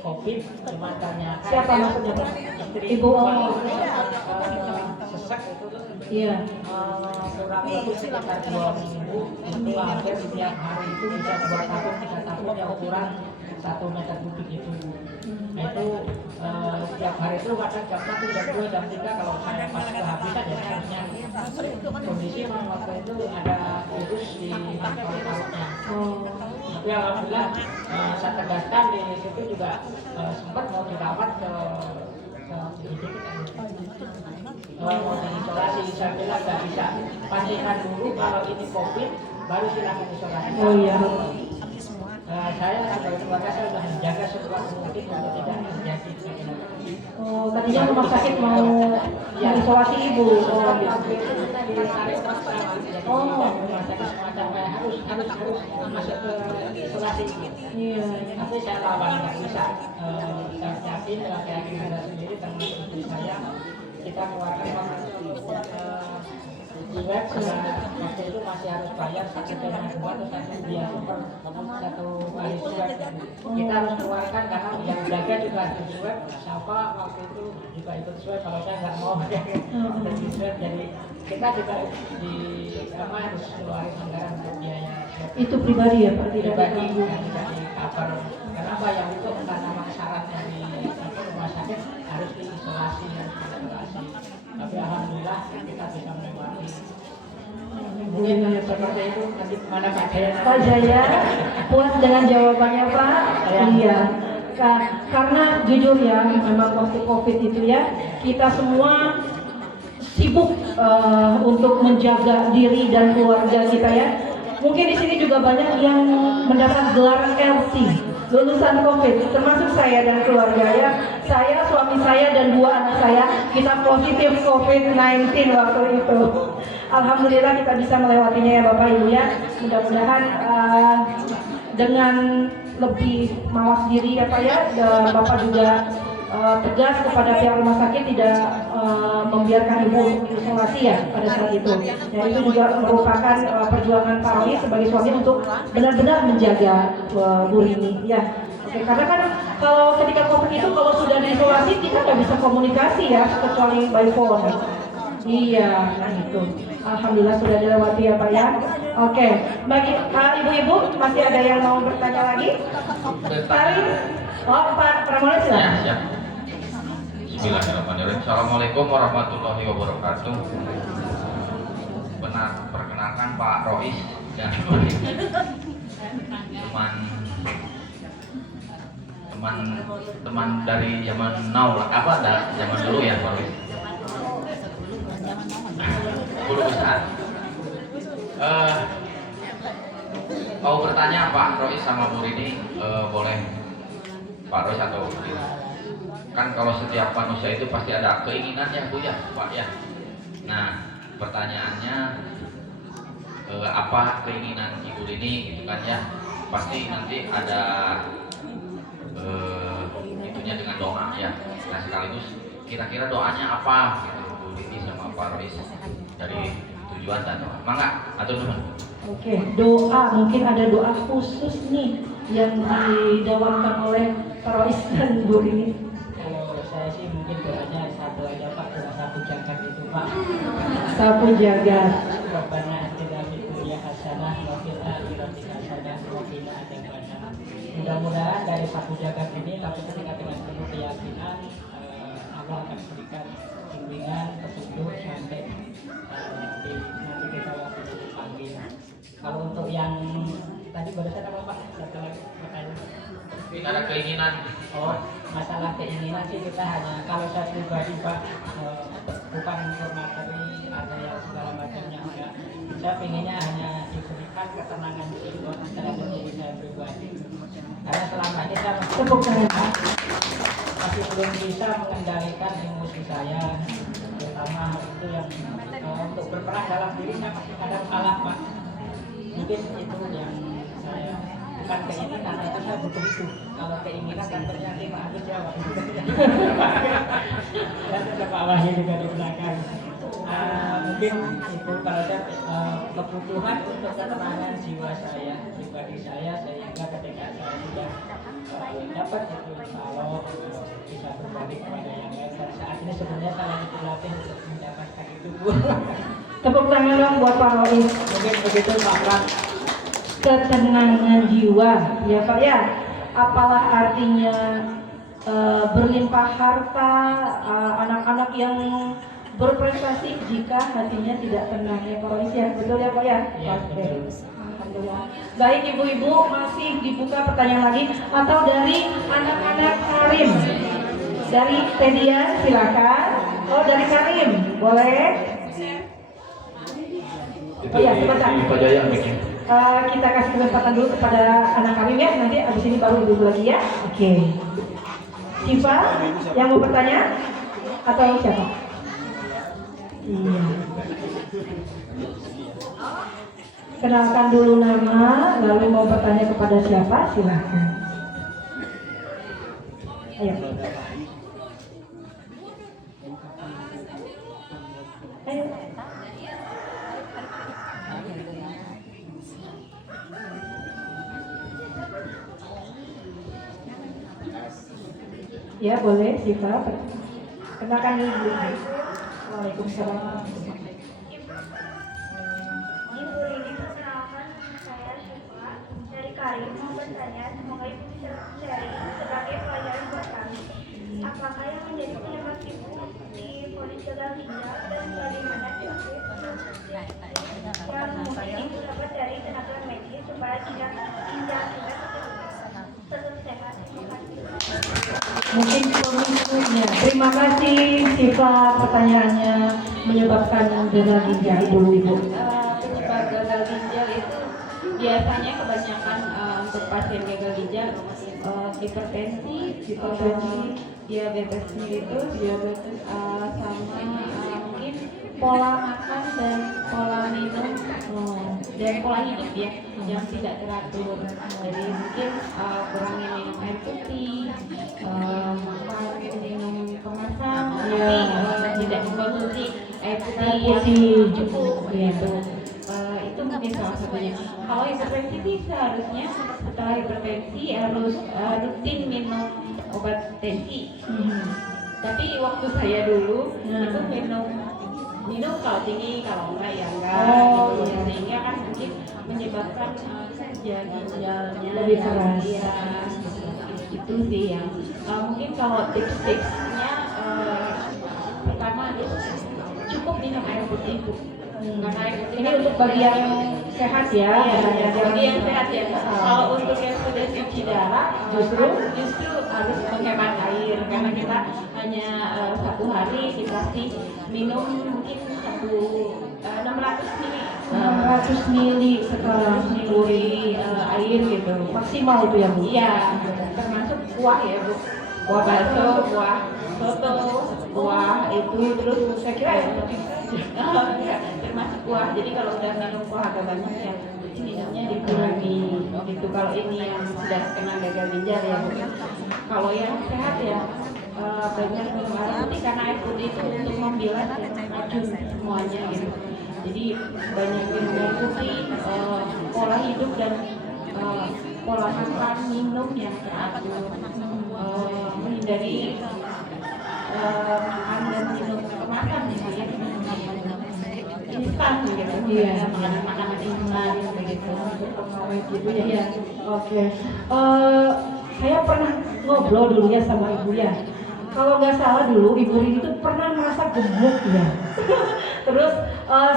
COVID, cuma ternyata Siapa maksudnya Pak? istri Ibu sesek itu Iya. kurang lebih sekitar 2 minggu itu hampir setiap hari itu bisa 2 tahun 3 tahun yang ukuran 1 meter kubik itu. Nah itu setiap hari itu kadang jam 1, jam 2, jam 3 kalau saya pas kehabisan ya harusnya kondisi memang waktu itu ada virus di paru-parunya. Tapi alhamdulillah saya tegaskan di situ juga sempat mau dirawat ke Kalau mau diisolasi, saya bilang nggak bisa. Pastikan dulu kalau ini COVID, baru silakan isolasi. Oh iya. Saya sebagai keluarga saya sudah menjaga sekuat mungkin untuk tidak terjadi penyakit. Oh, tadinya rumah sakit mau isolasi ibu. Oh, Rumah sakit semacam kayak harus masuk ke isolasi. iya. Tapi saya lawan nggak bisa. Saya yakin dengan keyakinan saya sendiri termasuk istri saya, kita keluarkan di web waktu itu masih harus bayar 1,2 atau 1 biaya super 1 kali swab. Kita harus keluarkan karena yang jaga juga harus di web. Siapa waktu itu juga ikut swab, kalau saya nggak mau di swab, jadi kita juga harus keluarin anggaran untuk biaya swab. Itu pribadi ya Pak, tidak Pribadi diganggu. yang tidak di cover. Kenapa yang itu karena memang syaratnya di rumah sakit harus diisolasi. Tapi alhamdulillah kita bisa melewati. Mungkin seperti itu, nanti kemana Pak Jaya? Pak Jaya, puas dengan jawabannya Pak? Iya. Karena jujur ya, memang waktu COVID itu ya, kita semua sibuk untuk menjaga diri dan keluarga kita ya. Mungkin di sini juga banyak yang mendapat gelar LC, lulusan COVID, termasuk saya dan keluarga ya. Saya, suami saya, dan 2 anak saya, kita positif COVID-19 waktu itu. Alhamdulillah kita bisa melewatinya ya Bapak Ibu ya. Mudah-mudahan dengan lebih mawas diri ya Pak ya, dan Bapak juga tegas kepada pihak rumah sakit tidak membiarkan ibu isolasi ya pada saat itu. Ya, itu juga merupakan perjuangan Pak Roy sebagai suami untuk benar-benar menjaga Bu Rini ya. Oke, karena kan kalau ketika COVID itu kalau sudah diisolasi kita nggak bisa komunikasi ya kecuali by phone. Iya, nah itu. Alhamdulillah sudah dilewati ya Pak ya. Oke, bagi ibu-ibu masih ada yang mau bertanya lagi? Paling, oh Pak Pramono silakan. Ya. Bismillahirrahmanirrahim. Assalamualaikum warahmatullahi wabarakatuh. Perkenalkan Pak Rois dan teman dari zaman now zaman dulu ya Pak Rois. Guru besar. Mau bertanya Pak Rois sama Bu Rini, boleh Pak Rois atau Bu Rini? Kan kalau setiap manusia itu pasti ada keinginan ya Bu ya Pak ya. Nah pertanyaannya apa keinginan Ibu Rini gitu kan ya, pasti nanti ada itunya dengan doa ya. Nah sekaligus kira-kira doanya apa gitu Bu Rini sama Pak Rois dari tujuan dan doa. Mangga atau dulu? Oke, doa mungkin ada doa khusus nih yang didawamkan oleh Pak Rois dan Bu Rini. Saya sih mungkin doanya satu aja Pak, doa sapu jagat itu Pak. Sapu jagat. Rabbana atina fid dunya hasanah wa fil akhirati hasanah wa qina adzabannar. Mudah-mudahan dari sapu jagat ini tapi ketika dengan penuh keyakinan Allah akan berikan bimbingan petunjuk sampai nanti kita waktu itu dipanggil. Kalau untuk yang tadi barusan apa Pak? Satu lagi pertanyaan. Ada keinginan. Oh, masalah keinginan sih kita hanya, kalau saya pribadi Pak, bukan untuk materi ada yang segala macamnya enggak. Saya pinginnya hanya diberikan ketenangan jiwa terhadap diri saya pribadi. Karena selama ini saya masih belum bisa mengendalikan emosi saya, terutama itu yang untuk berperan dalam diri saya masih kadang kalah Pak. Mungkin itu yang saya bukan keinginan, itu saya butuh itu. Kalau keinginan kan ternyata Pak Agus jawab. Dan ada Pak Wahyu juga di belakang. Mungkin itu kalau saya kebutuhan untuk ketenangan jiwa saya, pribadi saya, sehingga ketika saya sudah dapat itu kalau bisa berbalik kepada yang lain. Dan saat ini sebenarnya saya lagi berlatih untuk mendapatkan itu. Tepuk tangan dong buat Pak Rois. Mungkin begitu Pak Pram. Ketenangan jiwa ya Pak ya. Apalah artinya berlimpah harta, anak-anak yang berprestasi jika hatinya tidak tenang ya Pak Rois ya. Betul ya Pak ya? Ya, Oke. Alhamdulillah. Baik ibu-ibu, masih dibuka pertanyaan lagi atau dari anak-anak Karim. Dari Tedia, silakan. Oh, dari Karim, boleh. Oh ya, sebentar. Pak Jaya bikin. Kita kasih kesempatan dulu kepada anak Karim ya. Nanti abis ini baru ibu lagi ya. Oke. Siva, yang mau bertanya? Atau siapa? Iya. Kenalkan dulu nama, lalu mau bertanya kepada siapa? Silakan. Ayo. Ayo. Ya boleh, Siva. Kenalkan dulu. Waalaikumsalam. Ibu ini perkenalkan, saya Syifa dari Karim, mau bertanya, semoga Ibu bisa sharing sebagai pelajaran buat kami. Apakah yang menjadi penyebab Ibu divonis gagal ginjal dan bagaimana tips yang mungkin Ibu dapat dari tenaga medis supaya ginjal kita tetap sehat? Terima kasih. Mungkin pemicunya. Terima kasih Siva, pertanyaannya menyebabkan gagal ginjal dulu Ibu. Penyebab gagal ginjal itu biasanya kebanyakan untuk pasien gagal ginjal hipertensi, diabetes mellitus, sama mungkin pola makan dan pola minum dan pola hidup ya yang tidak teratur. Jadi mungkin kurangi minum air putih, makan minum kemasan, tapi tidak mengkonsumsi air putih yang cukup gitu. Itu mungkin salah satunya. Kalau hipertensi sih seharusnya setelah hipertensi harus rutin minum obat tensi. Tapi waktu saya dulu itu minum kalau tinggi, kalau enggak ya enggak gitu. Sehingga kan mungkin menyebabkan kerja ginjalnya lebih keras. Ya, itu sih yang mungkin kalau tips-tipsnya pertama cukup minum air putih Bu. Karena air putih Ini untuk bagi yang sehat ya. bagi yang sehat ya. Kalau untuk yang sudah cuci darah justru harus menghemat air karena kita hanya satu hari dikasih minum mungkin 600 mili 600 mili sekarang mili air gitu. maksimal itu ya Bu. Iya, termasuk kuah ya Bu. Kuah bakso, kuah soto, kuah itu terus saya kira termasuk kuah. Jadi kalau udah minum kuah agak banyak ya minumnya dikurangi gitu. Kalau ini yang sudah kena gagal ginjal ya. Kalau yang sehat ya banyak minum air putih karena air putih itu untuk membilas ya, racun semuanya gitu. Jadi banyak minum air putih, pola hidup dan pola makan minum yang teratur, menghindari makan dan minum kemasan gitu ya. Instan gitu, Iya. makanan-makanan instan begitu. Gitu ya. Iya. Oke. Saya pernah ngobrol dulu ya sama Ibu ya. Kalau nggak salah dulu Ibu Rini itu pernah merasa gemuk ya. Terus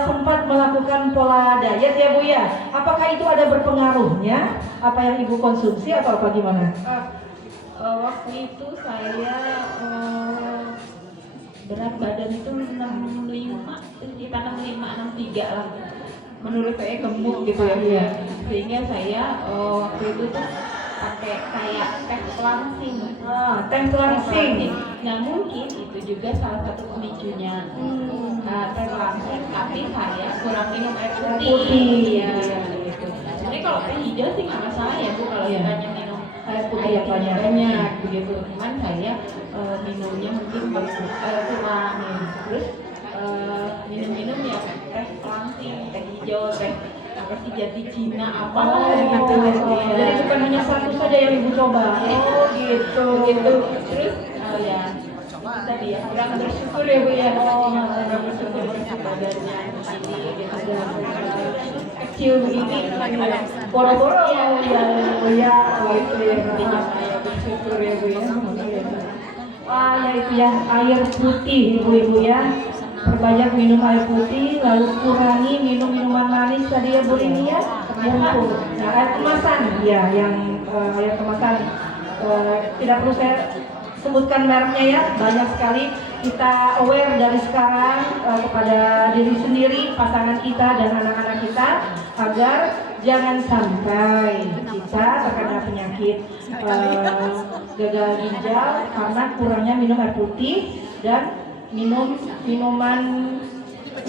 sempat melakukan pola diet ya Bu ya. Apakah itu ada berpengaruhnya? Apa yang Ibu konsumsi atau apa gimana? Waktu itu saya berat badan itu 65, sekitar 65-63 lah. Menurut saya gemuk gitu ya. Iya. Sehingga saya waktu itu tuh pakai kayak teh langsing. Teh langsing. Nah mungkin itu juga salah satu pemicunya. Teh langsing, tapi saya kurang minum air putih. Ya, gitu. Jadi kalau teh hijau sih nggak masalah ya Bu, kalau Iya. kitanya minum Air putih air banyak. banyak begitu. Cuman saya minumnya mungkin kurang ya. Terus minum-minum ya teh langsing, teh hijau, teh apa sih jati Cina apa gitu. Jadi bukan hanya satu saja yang Ibu coba. Oh gitu. Begitu. Terus ya tadi ya kurang bersyukur ya Bu ya. Kurang bersyukur badannya ini gitu. Kecil begini Boro-boro ya. ya gitu ya. Intinya saya bersyukur ya Bu ya. Wah ya itu ya, air putih Ibu-ibu ya. Perbanyak minum air putih, lalu kurangi minum minuman manis tadi ya Bu Rini ya. Nah, air kemasan ya, yang air kemasan tidak perlu saya sebutkan mereknya ya, banyak sekali. Kita aware dari sekarang kepada diri sendiri, pasangan kita dan anak-anak kita agar jangan sampai kita terkena penyakit gagal ginjal karena kurangnya minum air putih dan minum minuman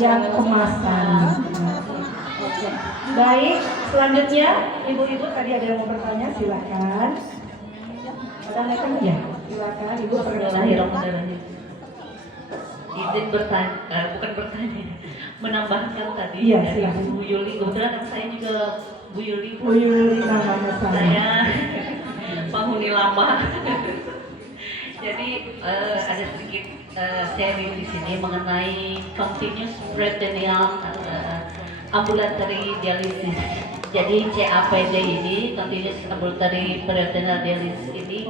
yang kemasan. Oke. Baik, selanjutnya ibu-ibu tadi ada yang mau bertanya, silakan. Tanyakan ya, silakan ibu. Bismillahirrahmanirrahim. Izin bertanya, bukan bertanya, menambahkan tadi Iya, dari silakan. Bu Yuli. Kebetulan anak saya juga Bu Yuli. Bu Yuli namanya sama. Saya penghuni lama. Jadi ada sedikit sharing di sini mengenai continuous peritoneal ambulatory dialysis. Jadi CAPD ini, continuous ambulatory peritoneal dialysis ini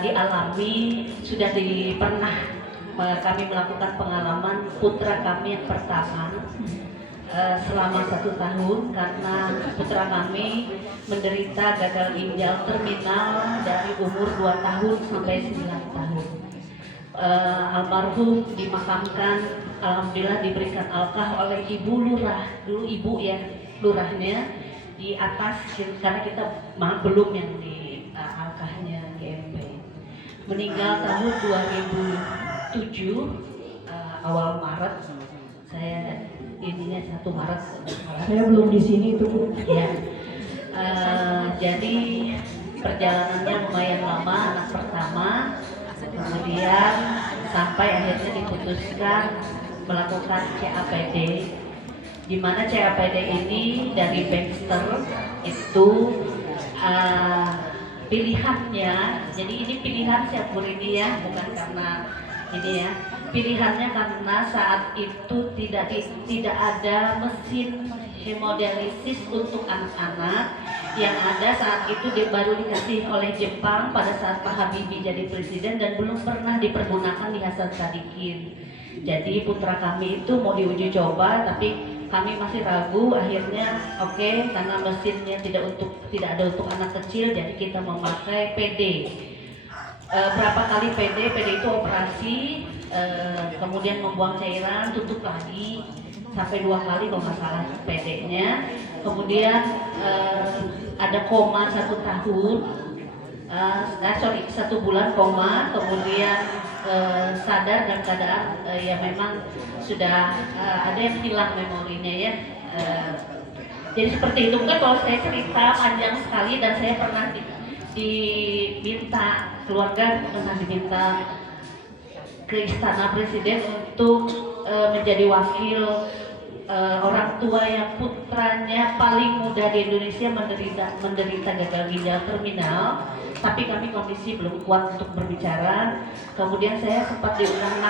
dialami sudah pernah kami melakukan pengalaman putra kami yang pertama selama 1 tahun karena putra kami menderita gagal ginjal terminal dari umur 2 tahun sampai 9 tahun. Almarhum dimakamkan, alhamdulillah diberikan alkah oleh ibu lurah, dulu ibu ya lurahnya di atas karena kita belum yang di alkahnya GMP. Meninggal tahun 2007 awal Maret, saya ininya 1 Maret. Saya belum di sini itu Bu. Ya. Jadi perjalanannya lumayan lama, anak pertama, kemudian sampai akhirnya diputuskan melakukan CAPD, di mana CAPD ini dari Baxter itu pilihannya, jadi ini pilihan siap ini ya, bukan karena ini ya, pilihannya karena saat itu tidak ada mesin hemodialisis untuk anak-anak. Yang ada saat itu baru dikasih oleh Jepang pada saat Pak Habibie jadi presiden dan belum pernah dipergunakan di Hasan Sadikin. Jadi putra kami itu mau diuji coba, tapi kami masih ragu. Akhirnya oke, karena mesinnya tidak ada untuk anak kecil, jadi kita memakai PD. Berapa kali PD itu operasi, kemudian membuang cairan, tutup lagi sampai 2 kali kalau nggak salah PD-nya. Kemudian ada koma 1 tahun, 1 bulan koma, kemudian sadar dan keadaan ya memang sudah ada yang hilang memorinya ya. Jadi seperti itu. Mungkin kalau saya cerita panjang sekali, dan saya pernah diminta, keluarga pernah diminta ke istana presiden untuk menjadi wakil orang tua yang putranya paling muda di Indonesia menderita gagal ginjal terminal, tapi kami kondisi belum kuat untuk berbicara. Kemudian saya sempat diundang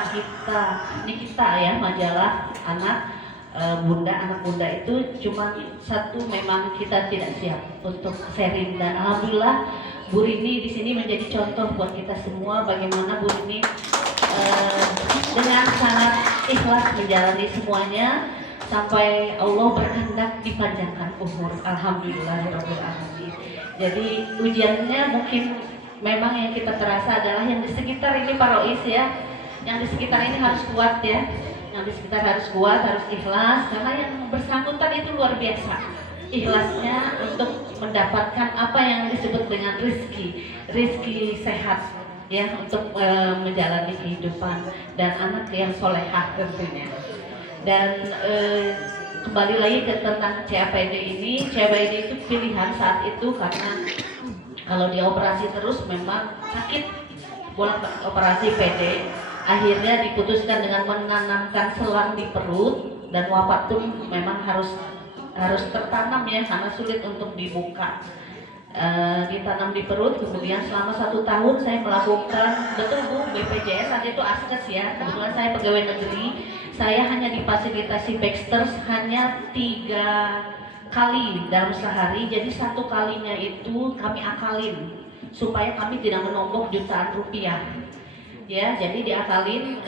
Nikita ya, majalah anak anak bunda itu cuma 1, memang kita tidak siap untuk sharing, dan alhamdulillah Bu Rini di sini menjadi contoh buat kita semua bagaimana Bu Rini dengan sangat ikhlas menjalani semuanya sampai Allah berkehendak dipanjangkan umur. Alhamdulillahirabbil alamin. Jadi ujiannya mungkin memang yang kita terasa adalah yang di sekitar ini Pak Rois ya. Yang di sekitar ini harus kuat ya. Yang di sekitar harus kuat, harus ikhlas, karena yang bersangkutan itu luar biasa. Ikhlasnya untuk mendapatkan apa yang disebut dengan rizki sehat ya, untuk menjalani kehidupan dan anak yang solehah tentunya. Dan kembali lagi ke tentang CAPD ini, CAPD itu pilihan saat itu karena kalau dia operasi terus memang sakit, bolak operasi PD. Akhirnya diputuskan dengan menanamkan selang di perut, dan wafat pun memang harus tertanam ya, karena sulit untuk dibuka. Ditanam di perut, kemudian selama 1 tahun saya melakukan, betul Bu, BPJS saat itu askes ya, kebetulan saya pegawai negeri. Saya hanya difasilitasi Baxter hanya 3 kali dalam sehari, jadi 1 kalinya itu kami akalin supaya kami tidak menombok jutaan rupiah ya. Jadi diakalin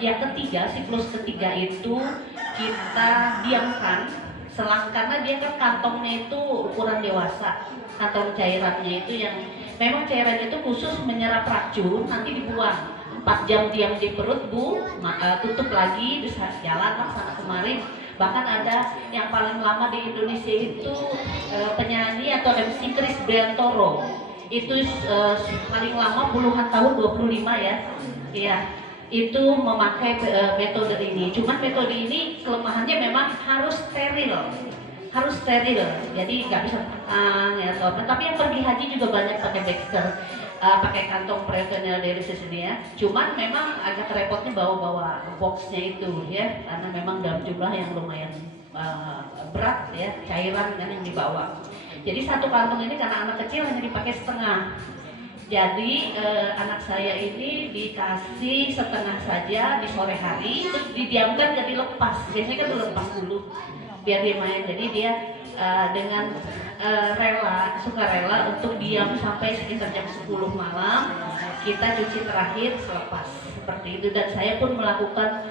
yang ketiga, siklus ketiga itu kita diamkan selang, karena dia kan kantongnya itu ukuran dewasa, kantong cairannya itu yang memang cairan itu khusus menyerap racun, nanti dibuang 4 jam diam di perut Bu, tutup lagi, bisa jalan lah sana kemari. Bahkan ada yang paling lama di Indonesia itu penyanyi atau MC Chris Briantoro, itu paling lama puluhan tahun, 25 ya, iya, itu memakai metode ini. Cuman metode ini kelemahannya memang harus steril, jadi nggak bisa ya atau apa. Tapi yang pergi haji juga banyak pakai Baxter, pakai kantong peritoneal diuresis ini ya. Cuman memang agak repotnya bawa boxnya itu ya, karena memang dalam jumlah yang lumayan berat ya, cairan kan yang dibawa. Jadi satu kantong ini karena anak kecil hanya dipakai setengah. Jadi anak saya ini dikasih setengah saja di sore hari, terus didiamkan jadi lepas. Biasanya kan dilepas dulu biar dia main. Jadi dia dengan sukarela untuk diam sampai sekitar jam 10 malam. Kita cuci terakhir selepas seperti itu. Dan saya pun melakukan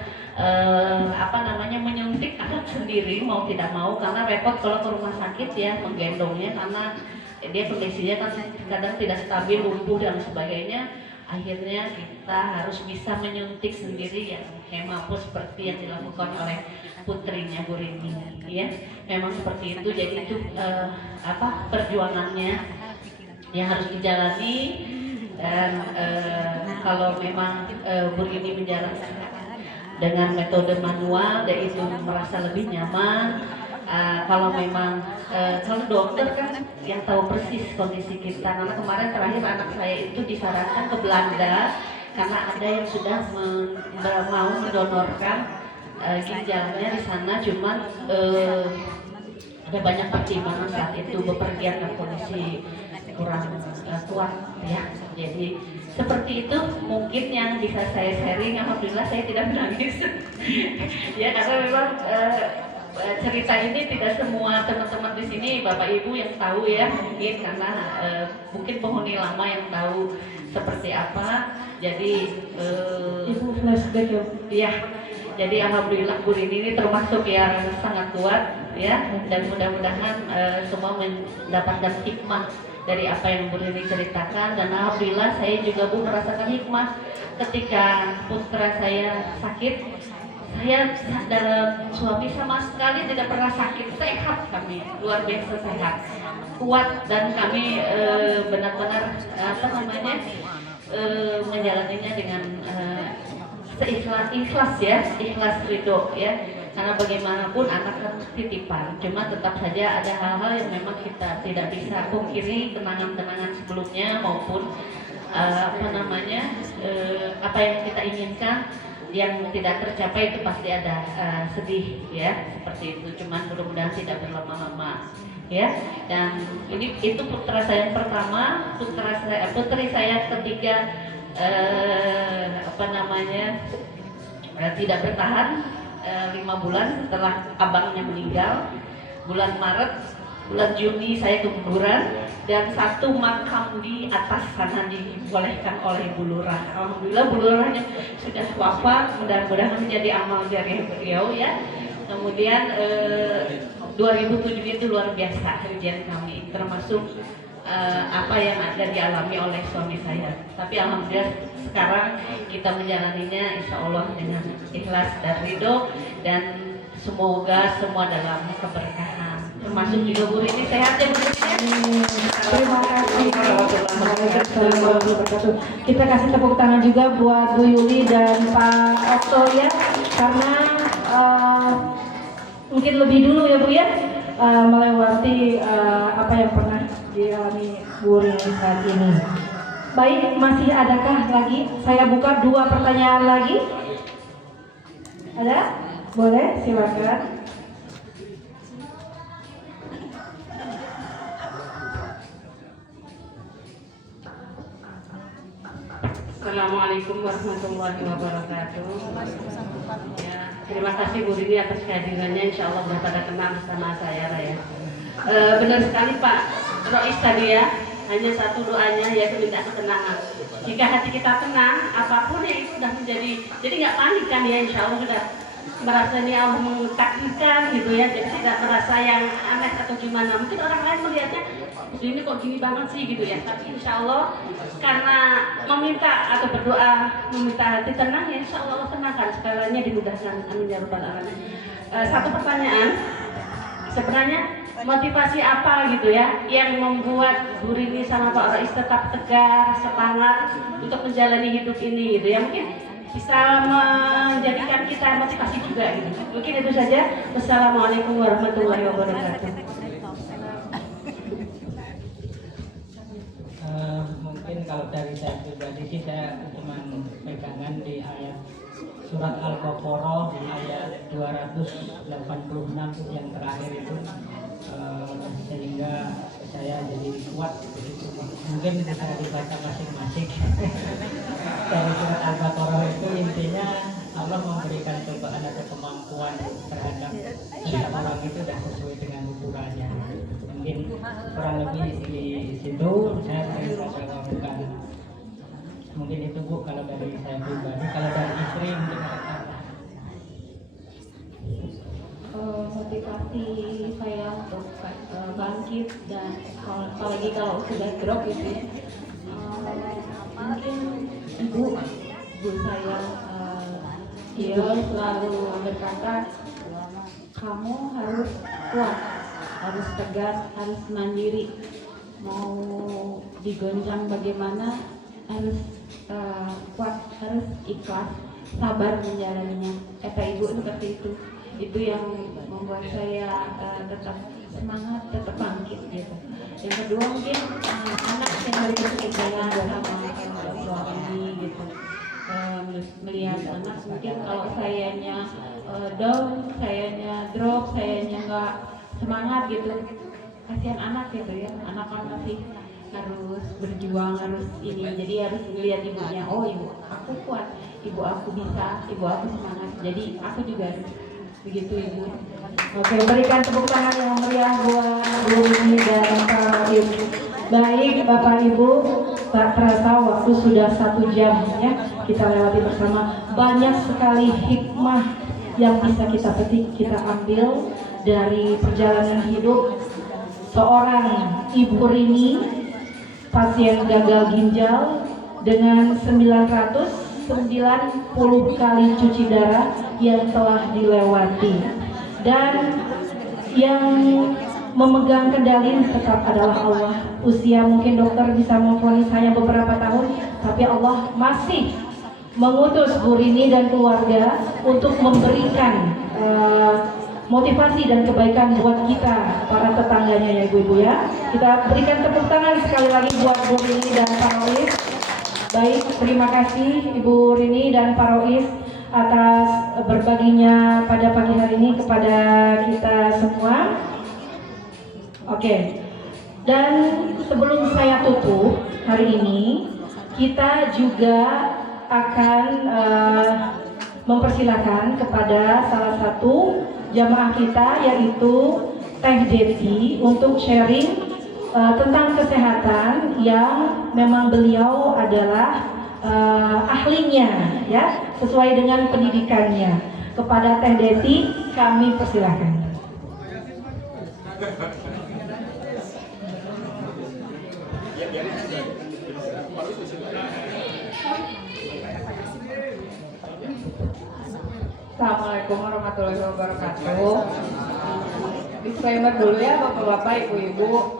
menyuntik anak sendiri mau tidak mau, karena repot kalau ke rumah sakit ya menggendongnya, karena dia kondisinya kan kadang tidak stabil, lumpuh dan sebagainya. Akhirnya kita harus bisa menyuntik sendiri ya, hemapus seperti yang dilakukan oleh putrinya Bu Rini ya. Memang seperti itu. Jadi itu perjuangannya yang harus dijalani. Dan kalau memang Bu Rini menjalankan dengan metode manual, dan itu merasa lebih nyaman. Kalau memang kalau dokter kan yang tahu persis kondisi kita. Karena kemarin terakhir anak saya itu disarankan ke Belanda karena ada yang sudah mau mendonorkan ginjalnya di sana. Cuman ada banyak pertimbangan saat itu, bepergian dan kondisi kurang kuat ya. Jadi seperti itu mungkin yang bisa saya sharing. Alhamdulillah saya tidak menangis ya, karena memang cerita ini tidak semua teman-teman di sini Bapak Ibu yang tahu ya, mungkin karena mungkin penghuni lama yang tahu seperti apa. Jadi Ibu flashback ya. Jadi alhamdulillah Bu Rini ini termasuk yang sangat kuat ya, dan mudah-mudahan semua mendapatkan hikmah dari apa yang Bu Rini ceritakan. Dan alhamdulillah saya juga Bu merasakan hikmah ketika putra saya sakit. Saya dan suami sama sekali tidak pernah sakit, sehat kami, luar biasa sehat, kuat, dan kami benar-benar menjalaninya dengan ikhlas ya, ikhlas ridho ya. Karena bagaimanapun anak kan titipan, cuma tetap saja ada hal-hal yang memang kita tidak bisa pungkiri, kenangan-kenangan sebelumnya maupun apa yang kita inginkan yang tidak tercapai itu pasti ada sedih ya, seperti itu. Cuman mudah-mudahan tidak berlama-lama ya. Dan itu putra saya yang pertama, putri saya ketiga tidak bertahan 5 bulan setelah abangnya meninggal. Bulan Maret, bulan Juni saya keguguran, dan 1 makam di atas sana dibolehkan oleh Bu Lurah. Alhamdulillah Bu Lurahnya sudah wafat, mudah-mudahan menjadi amal jariah beliau ya. Kemudian 2007 itu luar biasa ujian kami, termasuk apa yang ada dialami oleh suami saya. Tapi alhamdulillah sekarang kita menjalaninya insya Allah dengan ikhlas dan ridho, dan semoga semua dalam keberkahan, termasuk juga Bu Rini sehat ya Bu Rini. Terima kasih. Waalaikumsalam warahmatullahi wabarakatuh. Kita kasih tepuk tangan juga buat Bu Yuli dan Pak Okto ya, karena mungkin lebih dulu ya Bu ya, melewati apa yang pernah dialami Bu Rini saat ini. Baik, masih adakah lagi? Saya buka 2 pertanyaan lagi. Ada? Boleh, silakan. Assalamualaikum warahmatullahi wabarakatuh. Ya, terima kasih Bu Rini atas kehadirannya. Insya Allah sudah pada kenal bersama saya ya. Benar sekali Pak Rois tadi ya. Hanya satu doanya, yaitu minta ketenangan. Jika hati kita tenang, apapun yang itu sudah menjadi, jadi nggak panik kan ya, insya Allah sudah merasa ini Allah mentakdirkan gitu ya, jadi tidak merasa yang aneh atau gimana. Mungkin orang lain melihatnya ini kok gini banget sih gitu ya, tapi insya Allah karena meminta atau berdoa meminta hati tenang ya insya Allah tenangkan, segalanya dimudahkan. Amin ya rabbal alamin. Satu pertanyaan, sebenarnya motivasi apa gitu ya yang membuat Bu Rini sama Pak Rois tetap tegar, semangat untuk menjalani hidup ini gitu ya, mungkin bisa menjadikan kita motivasi juga gitu. Mungkin itu saja. Wassalamualaikum warahmatullahi wabarakatuh. Mungkin kalau dari saya pribadi sih saya cuma pegangan di ayat surat Al-Baqarah ayat 286 yang terakhir itu, sehingga saya jadi kuat begitu. Mungkin bisa dibaca masing-masing. Dari surat Al-Baqarah itu intinya Allah memberikan cobaan atau kemampuan terhadap setiap orang itu sudah sesuai dengan ukurannya. Mungkin kurang lebih di situ saya bisa jawabkan. Mungkin itu Bu kalau dari saya pribadi. Kalau dari istri mungkin apa? Motivasi saya untuk bangkit dan apalagi kalau sudah drop gitu ya, mungkin ibu saya dia selalu berkata kamu harus kuat, harus tegas, harus mandiri, mau digoncang bagaimana harus kuat, harus ikhlas, sabar menjalaninya. Kata ibu seperti itu yang membuat saya tetap semangat, tetap bangkit gitu. Yang kedua mungkin anak yang dari kecil saya sama suami gitu, melihat anak mungkin kalau sayanya down, sayanya drop, sayanya nggak semangat gitu, kasihan anak gitu ya. Anak kan masih harus berjuang, harus ini, jadi harus melihat ibunya, oh ibu aku kuat, ibu aku bisa, ibu aku semangat, jadi aku juga harus begitu ibu. Oke, berikan tepuk tangan yang meriah buat Bu Rini dan Pak Ibu. Baik Bapak Ibu, tak terasa waktu sudah 1 jam ya kita lewati bersama. Banyak sekali hikmah yang bisa kita petik, kita ambil dari perjalanan hidup seorang Ibu Rini, pasien gagal ginjal dengan 990 kali cuci darah yang telah dilewati, dan yang memegang kendali tetap adalah Allah. Usia mungkin dokter bisa memvonis hanya beberapa tahun, tapi Allah masih mengutus Bu Rini dan keluarga untuk memberikan motivasi dan kebaikan buat kita para tetangganya ya ibu-ibu ya. Kita berikan tepuk tangan sekali lagi buat Bu Rini dan Pak Rois. Baik, terima kasih Ibu Rini dan Pak Rois atas berbaginya pada pagi hari ini kepada kita semua. Oke, dan sebelum saya tutup hari ini, kita juga akan mempersilahkan kepada salah satu jamaah kita yaitu Teh Deti untuk sharing tentang kesehatan yang memang beliau adalah ahlinya ya, sesuai dengan pendidikannya. Kepada Teh Deti kami persilahkan. Assalamualaikum warahmatullahi wabarakatuh. Disclaimer dulu ya bapak-bapak, ibu-ibu,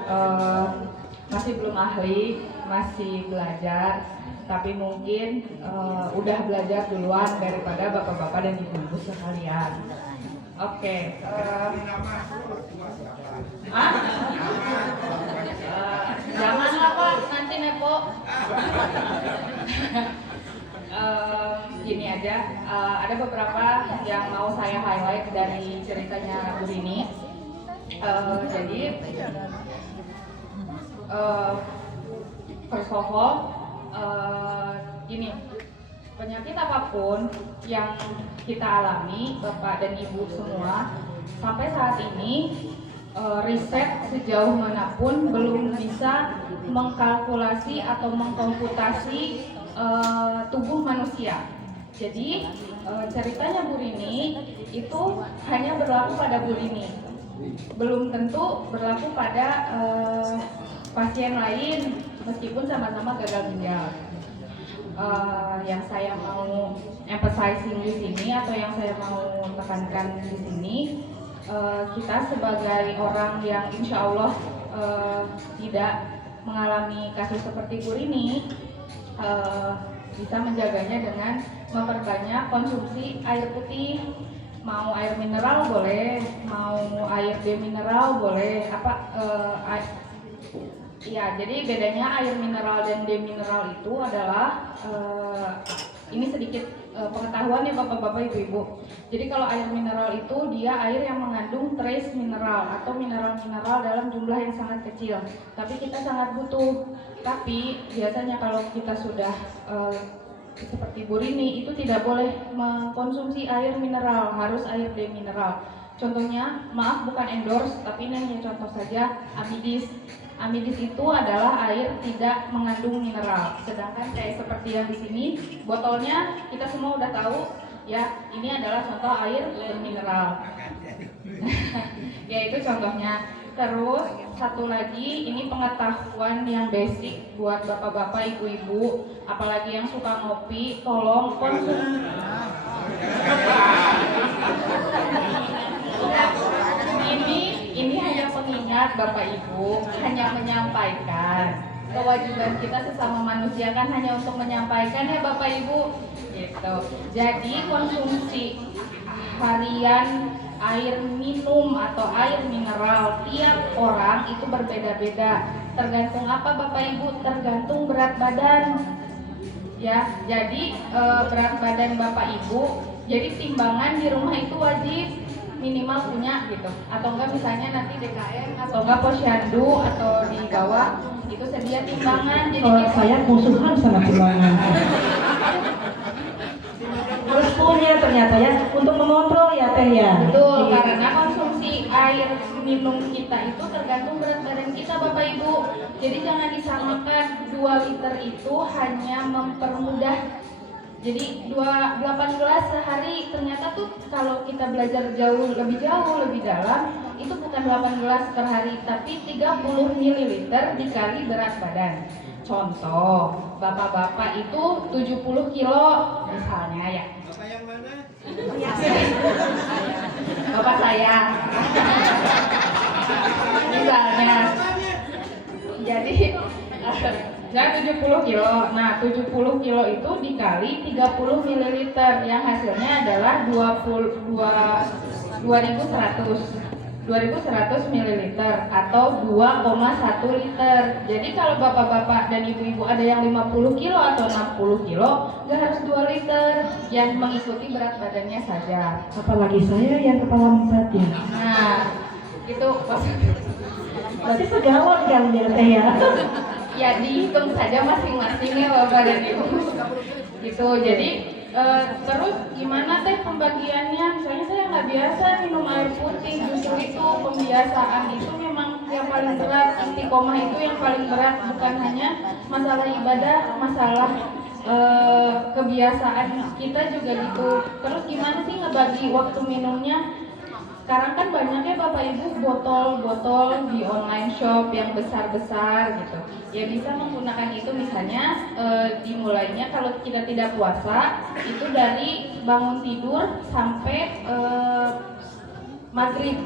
masih belum ahli, masih belajar, tapi mungkin udah belajar duluan daripada bapak-bapak dan ibu-ibu sekalian. Oke. Janganlah Pak, nanti nepo. Gini aja, ada beberapa yang mau saya highlight dari ceritanya Bu Rini. Jadi first of all, gini, penyakit apapun yang kita alami, Bapak dan Ibu semua, sampai saat ini riset sejauh manapun belum bisa mengkalkulasi atau mengkomputasi tubuh manusia. Jadi ceritanya Bu Rini itu hanya berlaku pada Bu Rini, belum tentu berlaku pada pasien lain meskipun sama-sama gagal ginjal. Yang saya mau emphasizing di sini atau yang saya mau tekankan di sini, kita sebagai orang yang insya Allah tidak mengalami kasus seperti Bu Rini, bisa menjaganya dengan memperbanyak konsumsi air putih. Mau air mineral boleh, mau air demineral boleh. Iya, jadi bedanya air mineral dan demineral itu adalah ini sedikit pengetahuan ya Bapak-bapak Ibu-ibu. Jadi kalau air mineral itu dia air yang mengandung trace mineral atau mineral-mineral dalam jumlah yang sangat kecil. Tapi kita sangat butuh. Tapi biasanya kalau kita sudah seperti Bu Rini itu tidak boleh mengkonsumsi air mineral, harus air demineral. Contohnya, maaf bukan endorse, tapi ini hanya contoh saja, Amidis. Amidis itu adalah air tidak mengandung mineral. Sedangkan kayak seperti yang di sini, botolnya kita semua udah tahu, ya ini adalah contoh air bermineral. Ya itu contohnya. Terus satu lagi, ini pengetahuan yang basic buat bapak-bapak, ibu-ibu, apalagi yang suka ngopi, tolong konsumsi. Ini hanya pengingat Bapak Ibu, hanya menyampaikan. Kewajiban kita sesama manusia kan hanya untuk menyampaikan ya Bapak Ibu. Gitu. Jadi konsumsi harian air minum atau air mineral tiap orang itu berbeda-beda. Tergantung apa Bapak Ibu? Tergantung berat badan. Ya, jadi berat badan Bapak Ibu, jadi timbangan di rumah itu wajib minimal punya gitu, atau enggak misalnya nanti DKM atau enggak posyandu atau di bawah itu sedia timbangan. Jadi saya musuhan sama timbangan. Harus punya ternyata ya untuk mengontrol ya Teh ya. Betul, karena konsumsi air minum kita itu tergantung berat badan kita Bapak Ibu. Jadi jangan disamakan 2 liter itu hanya mempermudah. Jadi 8 gelas sehari ternyata tuh kalau kita belajar lebih dalam itu bukan 8 gelas per hari tapi 30 ml dikali berat badan. Contoh, bapak-bapak itu 70 kilo misalnya ya. Bapak yang mana? Bapak saya. Misalnya. Jadi saya 70 kilo. Nah, 70 kilo itu dikali 30 ml yang hasilnya adalah 2100 ml atau 2,1 liter. Jadi kalau bapak-bapak dan ibu-ibu ada yang 50 kilo atau 60 kilo, nggak harus 2 liter, yang mengikuti berat badannya saja. Apalagi saya yang kepala 4 ya. Nah, itu berarti segawon kan ya Teh ya. Ya dihitung saja masing-masing ya Bapak dan Ibu. Gitu. Jadi terus gimana Teh pembagiannya? Misalnya saya nggak biasa minum air putih, justru itu pembiasaan itu memang yang paling berat. Istiqomah itu yang paling berat, bukan hanya masalah ibadah, masalah kebiasaan kita juga gitu. Terus gimana sih ngebagi waktu minumnya? Sekarang kan banyaknya Bapak Ibu botol-botol di online shop yang besar-besar gitu. Ya bisa menggunakan itu misalnya dimulainya kalau kita tidak puasa itu dari bangun tidur sampai maghrib.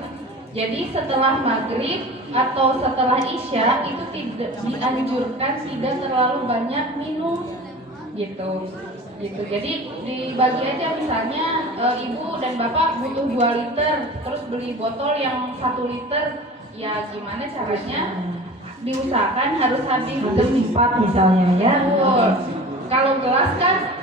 Jadi setelah maghrib atau setelah isya itu tidak dianjurkan tidak terlalu banyak minum gitu. Jadi dibagi aja misalnya ibu dan bapak butuh 2 liter terus beli botol yang 1 liter, ya gimana caranya diusahakan harus habis 4 misalnya ya. Betul. Kalau gelas kan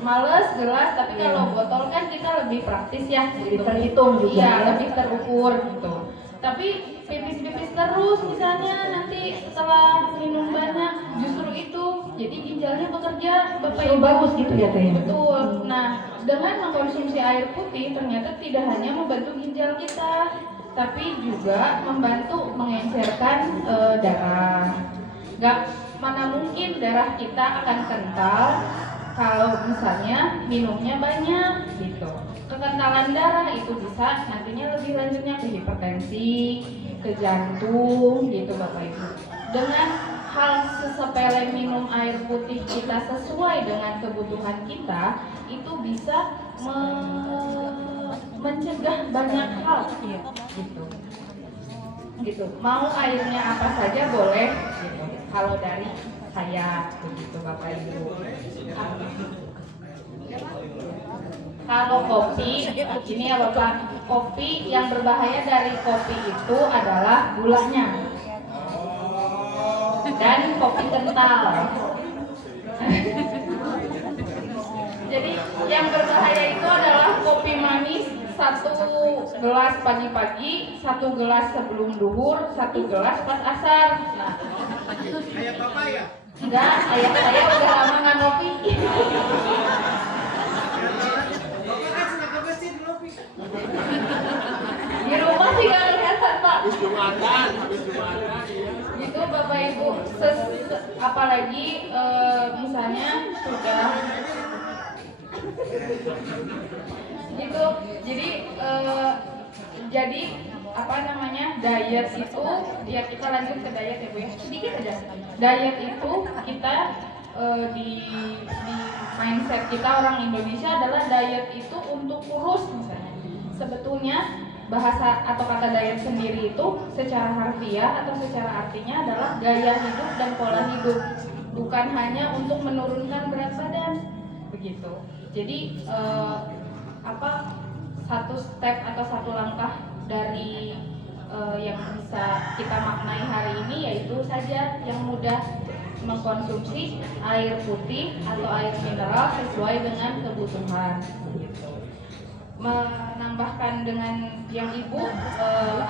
males gelas, tapi kalau botol kan kita lebih praktis ya, lebih terhitung juga. Iya, lebih terukur gitu. Tapi pipis-pipis terus misalnya nanti setelah minum banyak, justru itu jadi ginjalnya bekerja Bapak Ibu. Bagus gitu ya Teh. Betul. Nah, dengan mengkonsumsi air putih ternyata tidak hanya membantu ginjal kita, tapi juga membantu mengencerkan darah. Mana mungkin darah kita akan kental kalau misalnya minumnya banyak gitu. Kekentalan darah itu bisa nantinya lebih lanjutnya ke hipertensi, ke jantung gitu Bapak Ibu. Dengan hal sesepele minum air putih kita sesuai dengan kebutuhan kita, itu bisa mencegah banyak hal gitu. Gitu. Mau airnya apa saja boleh gitu. Kalau dari saya begitu Bapak Ibu. Kalau kopi, ini ya Bapak, kopi yang berbahaya dari kopi itu adalah gulanya dan kopi kental. Jadi yang berbahaya itu adalah kopi manis 1 gelas pagi-pagi, 1 gelas sebelum duhur, 1 gelas pas asar. Nah, Ayah Bapak ya? enggak, ayah saya udah lama nggak ngopi. Di rumah sih nggak kelihatan Pak. Habis Jumatan. Gitu Bapak Ibu, apalagi misalnya sudah gitu, jadi apa namanya diet itu ya kita lanjut ke diet ya Bu ya, sedikit aja. Diet itu kita di mindset kita orang Indonesia adalah diet itu untuk kurus misalnya. Sebetulnya bahasa atau kata diet sendiri itu secara harfiah atau secara artinya adalah gaya hidup dan pola hidup, bukan hanya untuk menurunkan berat badan begitu. Jadi satu step atau satu langkah dari yang bisa kita maknai hari ini yaitu saja yang mudah mengkonsumsi air putih atau air mineral sesuai dengan kebutuhan. Menambahkan dengan yang ibu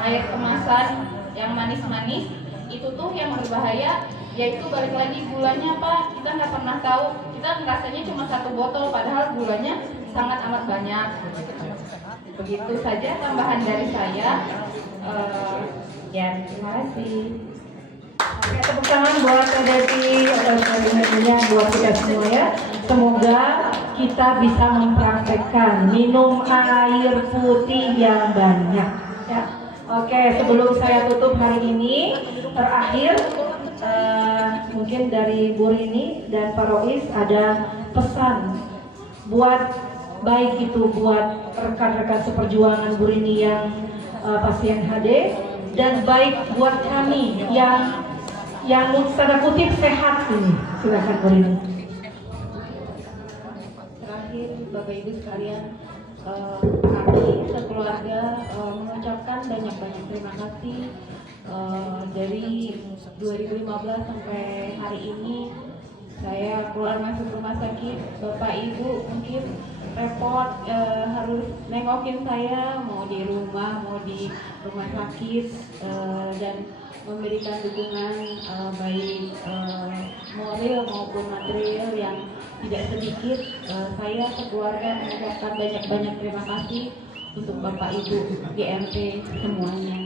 air kemasan yang manis-manis itu tuh yang berbahaya, yaitu balik lagi gulanya Pak, kita nggak pernah tahu, kita ngerasanya cuma 1 botol padahal gulanya sangat amat banyak. Begitu saja tambahan dari saya. Ya, terima kasih. Oke, tepuk tangan buat Teh Devi atas sharing-nya buat kita semua ya. Semoga kita bisa mempraktekkan minum air putih yang banyak ya. Oke, sebelum saya tutup hari ini, terakhir mungkin dari Bu Rini dan Pak Rois ada pesan buat baik itu buat rekan-rekan seperjuangan Bu Rini yang pasien HD dan baik buat kami yang tanda kutip sehat ini. Silakan Bu Rini. Terakhir Bapak Ibu sekalian, kami sekeluarga mengucapkan banyak-banyak terima kasih. Dari 2015 sampai hari ini saya keluar masuk rumah sakit, Bapak Ibu mungkin repot harus nengokin saya mau di rumah mau di rumah sakit dan memberikan dukungan baik moral maupun material yang tidak sedikit. Saya sekeluarga mengucapkan banyak-banyak terima kasih untuk Bapak Ibu GMP semuanya.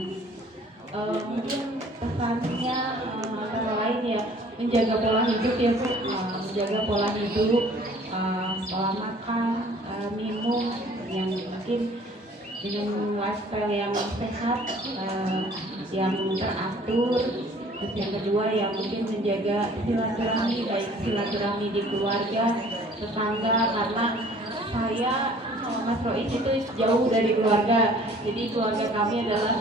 Mungkin pesannya antara lain ya menjaga pola hidup ya Bu, menjaga pola hidup, pola makan, minum yang mungkin minum lifestyle yang sehat, yang teratur. Terus yang kedua yang mungkin menjaga silaturahmi, baik silaturahmi di keluarga, tetangga, karena saya sama Mas Rois itu jauh dari keluarga, jadi keluarga kami adalah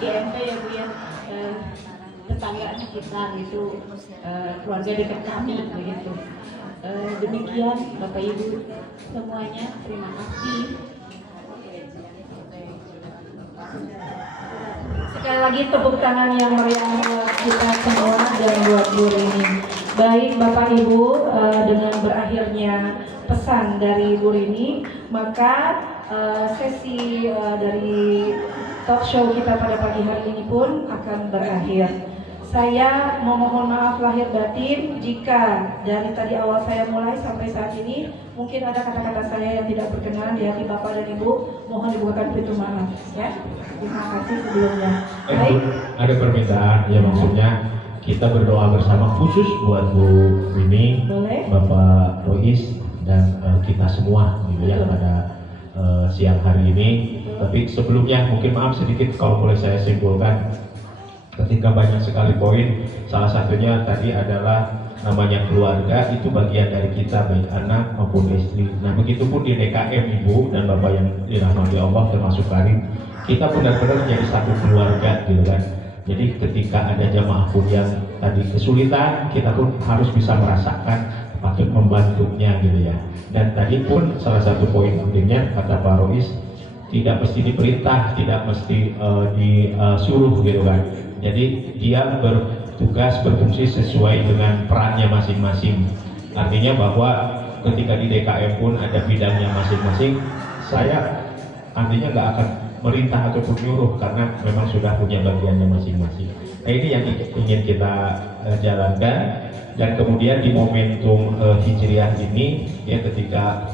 GMP ya Bu ya, tetangga sekitar itu, keluarga dekat kami begitu. Demikian Bapak Ibu semuanya, terima kasih. Sekali lagi tepuk tangan yang meriah buat kita semua dan buat Bu Rini. Baik Bapak Ibu, dengan berakhirnya pesan dari Bu Rini, maka sesi dari talk show kita pada pagi hari ini pun akan berakhir. Saya memohon maaf lahir batin jika dari tadi awal saya mulai sampai saat ini mungkin ada kata-kata saya yang tidak berkenan di hati Bapak dan Ibu, mohon dibukakan pintu maaf ya. Terima kasih sebelumnya. Baik. Ada permintaan ya, maksudnya kita berdoa bersama khusus buat Bu Rini, Boleh. Bapak Rois, dan kita semua gitu ya pada siang hari ini. Tapi sebelumnya mungkin maaf sedikit kalau boleh saya simpulkan, ketika banyak sekali poin, salah satunya tadi adalah namanya keluarga itu bagian dari kita, baik anak maupun istri. Nah begitupun di DKM Ibu dan Bapak yang dirahmati Allah termasuk Karim, kita benar-benar menjadi satu keluarga gitu kan. Jadi ketika ada jamaah pun yang tadi kesulitan, kita pun harus bisa merasakan patut membantunya gitu ya. Dan tadi pun salah satu poin pentingnya kata Pak Rois, tidak mesti diperintah, tidak mesti disuruh gitu kan. Jadi dia bertugas berfungsi sesuai dengan perannya masing-masing. Artinya bahwa ketika di DKM pun ada bidangnya masing-masing, saya artinya nggak akan merintah ataupun nyuruh karena memang sudah punya bagiannya masing-masing. Nah ini yang ingin kita jalankan. Dan kemudian di momentum Hijriah ini ya, ketika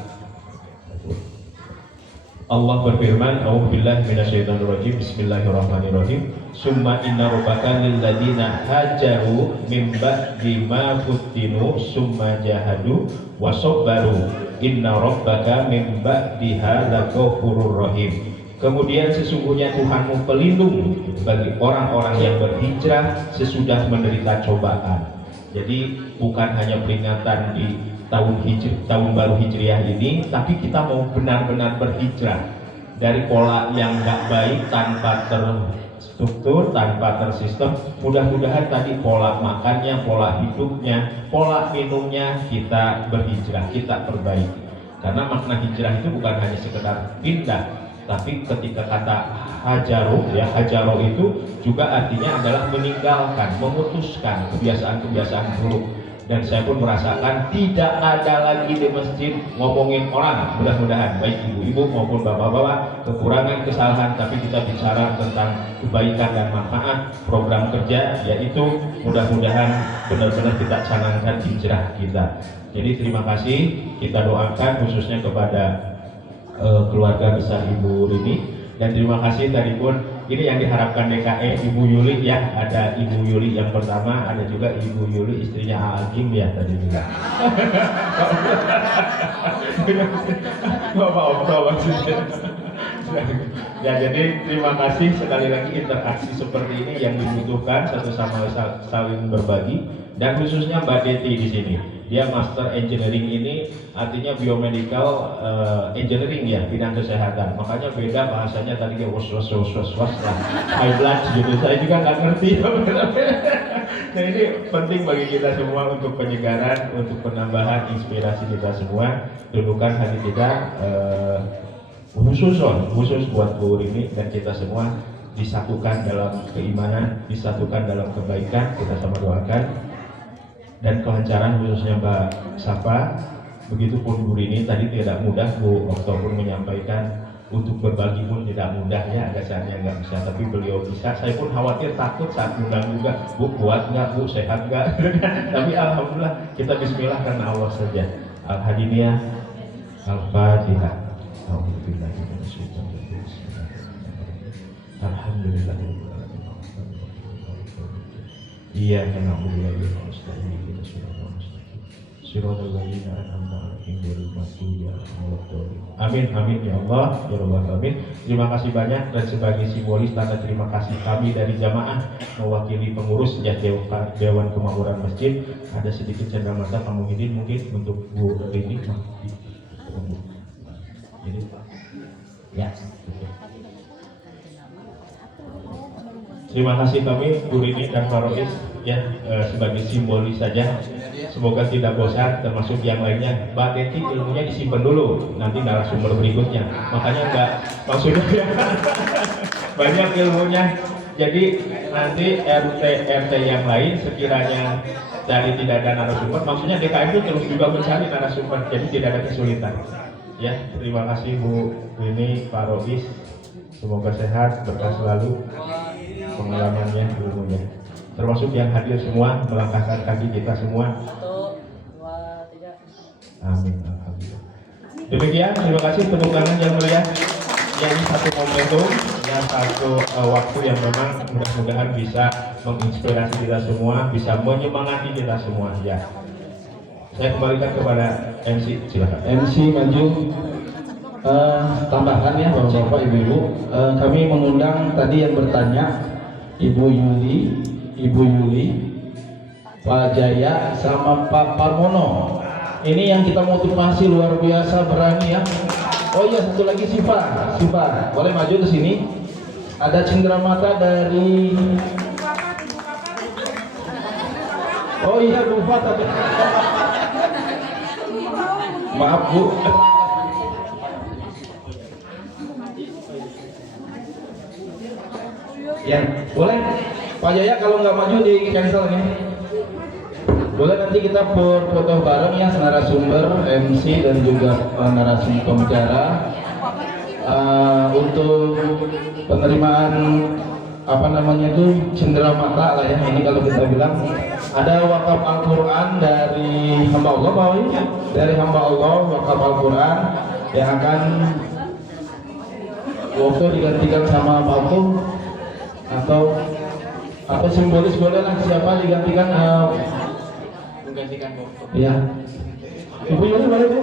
Allah berfirman, A'udzubillahi minasyaitonirrajim, Bismillahirrahmanirrahim. Summa inna rabbaka lil ladzina hajaru min ba'di ma futinu summa jahadu wa sabbaru inna rabbaka min ba'diha laghafurur rahim. Kemudian sesungguhnya Tuhanmu pelindung bagi orang-orang yang berhijrah sesudah menderita cobaan. Jadi bukan hanya peringatan di tahun baru Hijriah ini, tapi kita mau benar-benar berhijrah dari pola yang nggak baik, tanpa terstruktur, tanpa tersistem. Mudah-mudahan tadi pola makannya, pola hidupnya, pola minumnya kita berhijrah, kita perbaiki. Karena makna hijrah itu bukan hanya sekedar pindah, tapi ketika kata hajaro, ya hajaro itu juga artinya adalah meninggalkan, memutuskan kebiasaan-kebiasaan buruk. Dan saya pun merasakan tidak ada lagi di masjid ngomongin orang, mudah-mudahan baik ibu-ibu maupun bapak-bapak, kekurangan, kesalahan, tapi kita bicara tentang kebaikan dan manfaat program kerja, yaitu mudah-mudahan benar-benar kita canangkan hijrah kita. Jadi terima kasih, kita doakan khususnya kepada keluarga besar Ibu Rini, dan terima kasih tadi pun ini yang diharapkan DKE Ibu Yuli ya, ada Ibu Yuli yang pertama, ada juga Ibu Yuli istrinya Agim ya tadi juga. Bapak maksudnya. Ya jadi terima kasih sekali lagi, interaksi seperti ini yang dibutuhkan, satu sama saling berbagi, dan khususnya Mbak Deti di sini. Dia Master Engineering ini artinya biomedical engineering ya, bidang kesehatan. Makanya beda bahasanya tadi kayak was lah, high blood gitu. Saya juga nggak ngerti. Nah ini penting bagi kita semua untuk penyegaran, untuk penambahan inspirasi kita semua. Tunjukkan hati kita khusus buat Bu Rini dan kita semua disatukan dalam keimanan, disatukan dalam kebaikan. Kita sama doakan. Dan kelancaran khususnya Mbak Safa, begitupun Bu Rini tadi tidak mudah, Bu Oktober menyampaikan untuk berbagi pun tidak mudah ya, agak saatnya nggak bisa, tapi beliau bisa. Saya pun khawatir takut saat undang juga, Bu kuat nggak, Bu sehat nggak? Tapi alhamdulillah kita Bismillah karena Allah saja. Al-Hadiniyah, Al-Fatihah. Alhamdulillah. Iya karena Allah ya. Amin amin ya Allah ya Rabbal alamin. Terima kasih banyak, dan sebagai simbolis tanda terima kasih kami dari jamaah mewakili pengurus ya Dewan Kemakmuran Masjid, ada sedikit cendera mata Pak Muhyiddin mungkin untuk Bu Rini. Jadi ya. Terima kasih kami Bu Rini dan Pak Rois ya, sebagai simbolis saja. Semoga tidak bosan, termasuk yang lainnya. Mbak Deti ilmunya disimpan dulu, nanti narasumber berikutnya. Makanya enggak, maksudnya banyak ilmunya. Jadi nanti RT yang lain sekiranya dari tidak ada narasumber, maksudnya DKM itu terus juga mencari narasumber, jadi tidak ada kesulitan. Ya, terima kasih Bu Rini, Pak Rois. Semoga sehat, berkah selalu pengalamannya, ilmunya. Termasuk yang hadir semua, melangkahkan kaki kita semua. 1, 2, 3. Amin. Alhamdulillah. Demikian, terima kasih tepuk tangan yang meriah. Yang satu momentum, ya adalah satu waktu yang memang mudah-mudahan bisa menginspirasi kita semua, bisa menyemangati kita semua ya. Saya kembalikan kepada MC, silakan. MC maju. Tambahan ya Bapak-Bapak Ibu-Ibu, kami mengundang tadi yang bertanya Ibu Yuli, Pak Jaya sama Pak Parmono. Ini yang kita motivasi luar biasa, berani ya. Oh iya, satu lagi Siva, boleh maju ke sini. Ada cenderamata dari oh iya lupa tadi. Maaf Bu. Ya, boleh. Pak Jaya kalau nggak maju di cancel nih. Boleh nanti kita foto bareng ya, narasumber, MC dan juga narasumber pembicara. Untuk penerimaan apa namanya itu cenderamata lah ya. Ini kalau kita bilang ada wakaf Al-Quran dari hamba Allah, Pak Wahyu, dari hamba Allah wakaf Al-Quran yang akan waktu digantikan sama Pak Tum atau simbolis boleh lah, siapa digantikan ya. Ibu Yuli boleh Bu.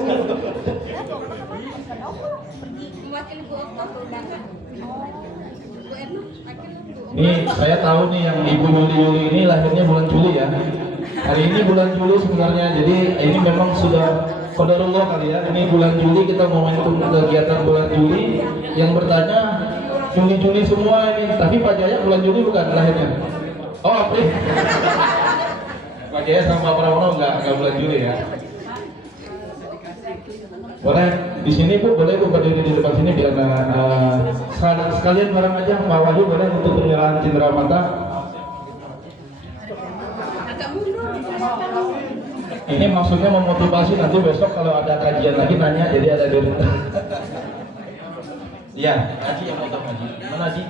Ini saya tahu nih yang Ibu Yuli ini lahirnya bulan Juli ya. Hari ini bulan Juli sebenarnya, jadi ini memang sudah qadarullah kali ya. Ini bulan Juli, kita momentum kegiatan bulan Juli. Yang bertanya Juli semua ini, tapi Pak Jaya bulan Juli bukan lahirnya? Oh April. Pak Jaya sama Pak Pramono nggak bulan Juli ya. Boleh di sini Bu, boleh Bu berdiri di depan sini biar sekalian bareng aja Pak Wahyu, boleh untuk penyerahan cenderamata. Ini maksudnya memotivasi nanti besok kalau ada kajian lagi nanya, jadi ada dari iya, Haji yang mau Haji. Mana Haji?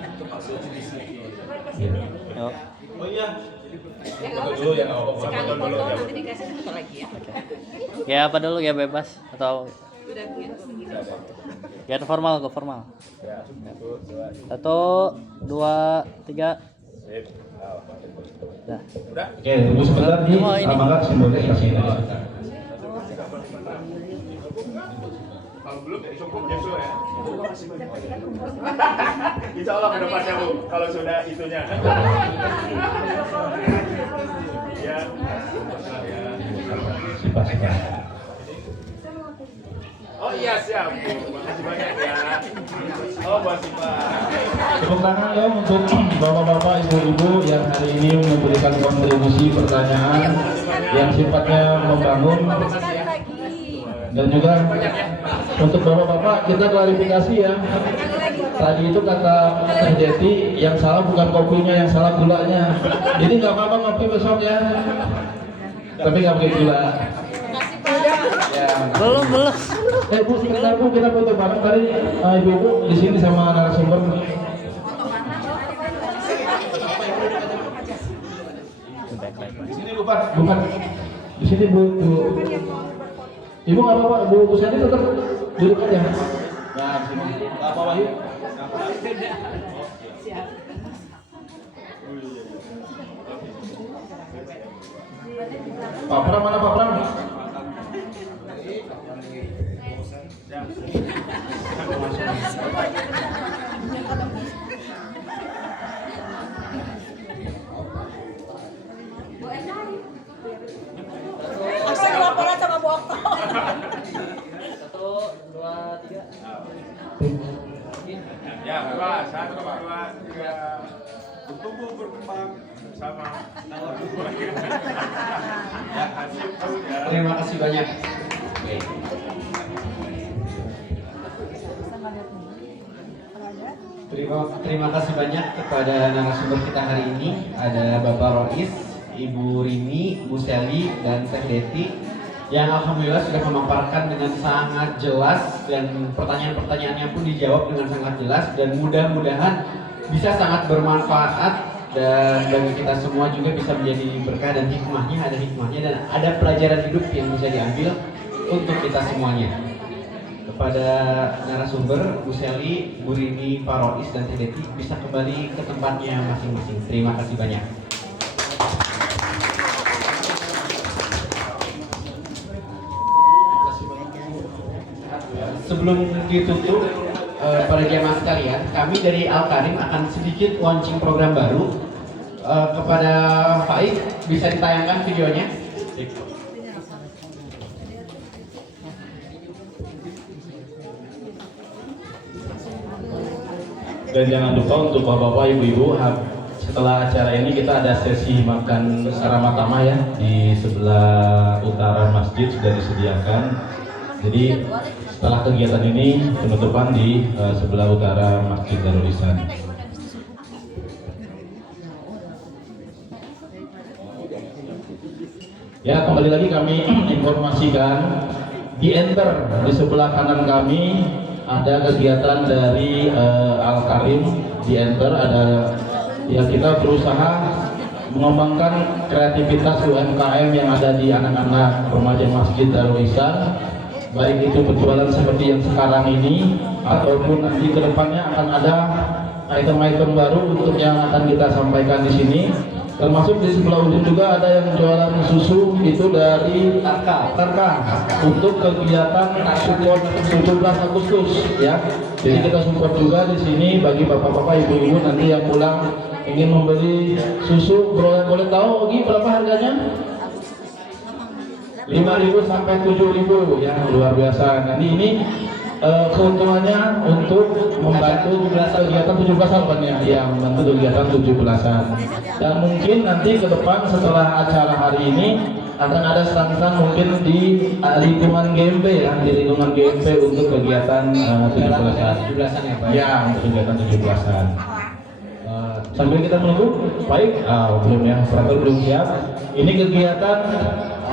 Oh iya. Foto dulu ya, foto dulu ya. Nanti dikasih foto lagi ya. Ya apa dulu ya, bebas atau ya formal ke formal. Ya, 1, 2, 3. Dah. Udah? Oke, tunggu sebentar nih. Sama enggak simbolnya kasih ini. Kalau belum jadi cukup nyusul ya. Insya Allah ke depannya Bu, kalau sudah itunya. Ya. Oh iya siap. Makasih banyak ya. Oh buat Sipa. Tepuk tangan dong untuk bapak-bapak, ibu-ibu yang hari ini memberikan kontribusi pertanyaan yang sifatnya membangun. Dan juga untuk bapak-bapak kita klarifikasi ya. Tadi itu kata Teh Deti, yang salah bukan kopinya, yang salah gulanya. Jadi nggak apa-apa ngopi besok ya. Tapi nggak pakai gula. Ya. Belum. Bu, sebentar Bu, kita foto bareng tadi ibu-ibu di sini sama narasumber. Di sini bukan. Di sini Bu. Ibu nggak apa-apa, Bu Sandi tetap duduk aja. Nah, di sini. Pak Wahyu. Pak Pram mana Pak Pram? Asal laporan sama Bu Okto. 1, 2, 3. Ya, 2, 1, 2, 3. Tumbuh berkembang bersama. Terima kasih banyak. Terima kasih banyak kepada narasumber kita hari ini. Ada Bapak Rois, Ibu Rini, Bu Sally, dan Teh Deti yang alhamdulillah sudah memaparkan dengan sangat jelas, dan pertanyaan-pertanyaannya pun dijawab dengan sangat jelas, dan mudah-mudahan bisa sangat bermanfaat dan bagi kita semua juga bisa menjadi berkah dan hikmahnya, ada hikmahnya dan ada pelajaran hidup yang bisa diambil untuk kita semuanya. kepada narasumber Bu Seli, Bu Rini, Pak Rois, dan Teh Deti bisa kembali ke tempatnya masing-masing. Terima kasih banyak. Sebelum ditutup, para jamaah sekalian, kami dari Al-Karim akan sedikit launching program baru. Kepada Faiz, bisa ditayangkan videonya? Dan jangan lupa untuk bapak-bapak, ibu-ibu, setelah acara ini kita ada sesi makan bersama-sama ya di sebelah utara masjid sudah disediakan. Jadi setelah kegiatan ini penutupan di sebelah utara Masjid Darul Ihsan. Ya, kembali lagi kami informasikan di enter di sebelah kanan kami ada kegiatan dari Al-Karim. Di enter ada, ya, kita berusaha mengembangkan kreativitas UMKM yang ada di anak-anak remaja Masjid Darul Ihsan, baik itu penjualan seperti yang sekarang ini ataupun nanti kedepannya akan ada item-item baru untuk yang akan kita sampaikan di sini. Termasuk di sebelah ujung juga ada yang jualan susu itu dari Tarka untuk kegiatan support 17 Agustus ya. Jadi kita support juga di sini bagi bapak-bapak, ibu-ibu nanti yang pulang ingin membeli susu, boleh tahu Ogi berapa harganya? 5.000 sampai 7.000 ya, luar biasa. Nanti ini keuntungannya untuk membantu kegiatan 17-an ya, membantu kegiatan 17-an. Dan mungkin nanti ke depan setelah acara hari ini akan ada stand-stand mungkin di lingkungan GMP ya, di lingkungan GMP untuk kegiatan 17-an ya Pak? Ya, untuk kegiatan 17-an. Sambil kita menunggu, baik, belum ya, operator belum siap. Ini kegiatan,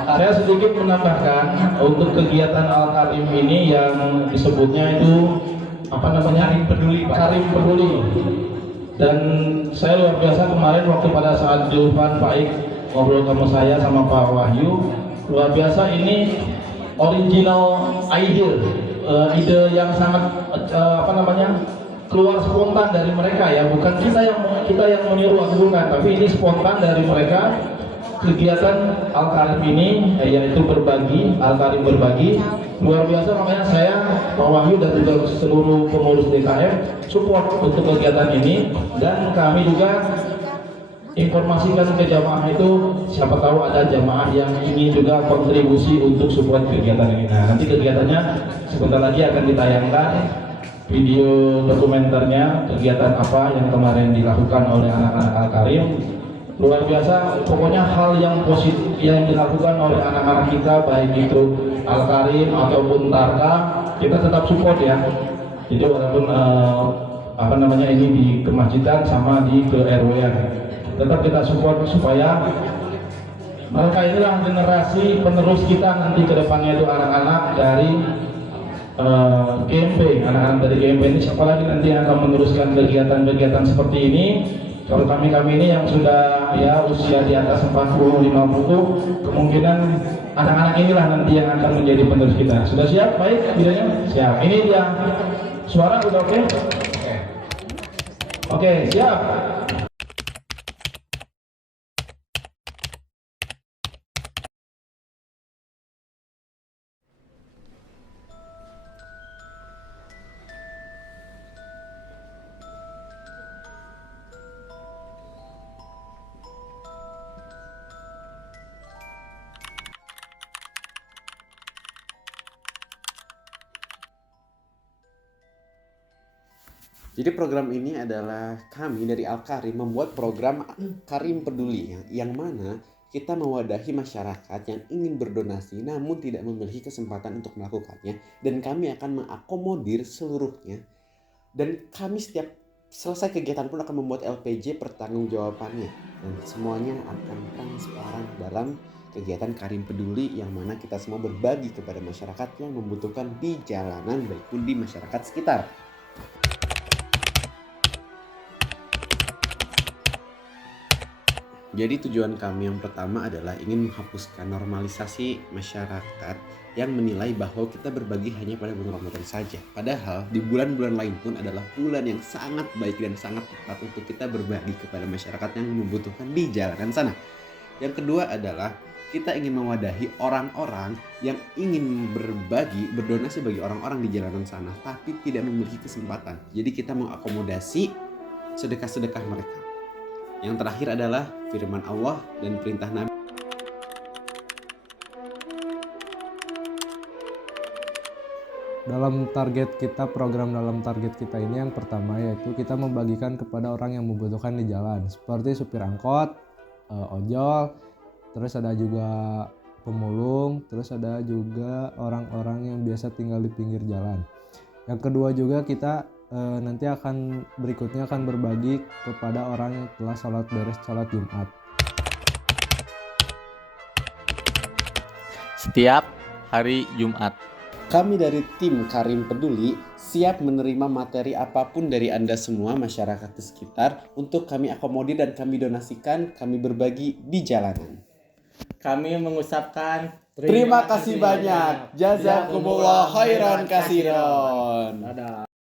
saya sedikit menambahkan untuk kegiatan Al-Karim ini yang disebutnya itu apa namanya? Karim Peduli, Pak. Karim Peduli. Dan saya luar biasa kemarin waktu pada saat di Urban Pak Ik ngobrol sama saya sama Pak Wahyu, luar biasa ini original ide yang sangat apa namanya? Keluar spontan dari mereka ya, bukan kita yang meniru atau bukan, tapi ini spontan dari mereka. Kegiatan Al-Karim ini yaitu berbagi, Al-Karim berbagi, luar biasa. Makanya saya, Pak Wahyu dan juga seluruh pengurus DKM support untuk kegiatan ini, dan kami juga informasikan ke jamaah itu, siapa tahu ada jamaah yang ingin juga kontribusi untuk support kegiatan ini. Nah, nanti kegiatannya sebentar lagi akan ditayangkan video dokumenternya kegiatan apa yang kemarin dilakukan oleh anak-anak Al-Karim. Luar biasa, pokoknya hal yang positif yang dilakukan oleh anak-anak kita, baik itu Al-Karim ataupun Tarka, kita tetap support ya. Jadi walaupun apa namanya ini di kemasjidan sama di ke RW ya, tetap kita support supaya mereka inilah generasi penerus kita nanti ke depannya itu anak-anak dari GMP, anak-anak dari GMP ini siapa lagi nanti yang akan meneruskan kegiatan-kegiatan seperti ini. Kalau kami ini yang sudah ya usia di atas 40-50, kemungkinan anak-anak inilah nanti yang akan menjadi penerus kita. Sudah siap? Baik, videonya siap. Ini dia, suara udah oke? Oke, siap. Jadi program ini adalah kami dari Al-Karim membuat program Karim Peduli yang mana kita mewadahi masyarakat yang ingin berdonasi namun tidak memiliki kesempatan untuk melakukannya, dan kami akan mengakomodir seluruhnya, dan kami setiap selesai kegiatan pun akan membuat LPJ pertanggungjawabannya, dan semuanya akan transparan dalam kegiatan Karim Peduli yang mana kita semua berbagi kepada masyarakat yang membutuhkan di jalanan baik pun di masyarakat sekitar. Jadi tujuan kami yang pertama adalah ingin menghapuskan normalisasi masyarakat yang menilai bahwa kita berbagi hanya pada bulan Ramadan saja. Padahal di bulan-bulan lain pun adalah bulan yang sangat baik dan sangat tepat untuk kita berbagi kepada masyarakat yang membutuhkan di jalanan sana. Yang kedua adalah kita ingin mewadahi orang-orang yang ingin berbagi, berdonasi bagi orang-orang di jalanan sana tapi tidak memiliki kesempatan. Jadi kita mengakomodasi sedekah-sedekah mereka. Yang terakhir adalah firman Allah dan perintah Nabi. Dalam target kita, program dalam target kita ini yang pertama yaitu kita membagikan kepada orang yang membutuhkan di jalan, seperti supir angkot, ojol, terus ada juga pemulung, terus ada juga orang-orang yang biasa tinggal di pinggir jalan. Yang kedua juga kita nanti berikutnya akan berbagi kepada orang yang telah beres sholat Jumat. Setiap hari Jumat. Kami dari tim Karim Peduli siap menerima materi apapun dari Anda semua masyarakat di sekitar untuk kami akomodir dan kami donasikan, kami berbagi di jalanan. Kami mengucapkan terima kasih banyak. Jazakumullah khairan katsiran. Dadah.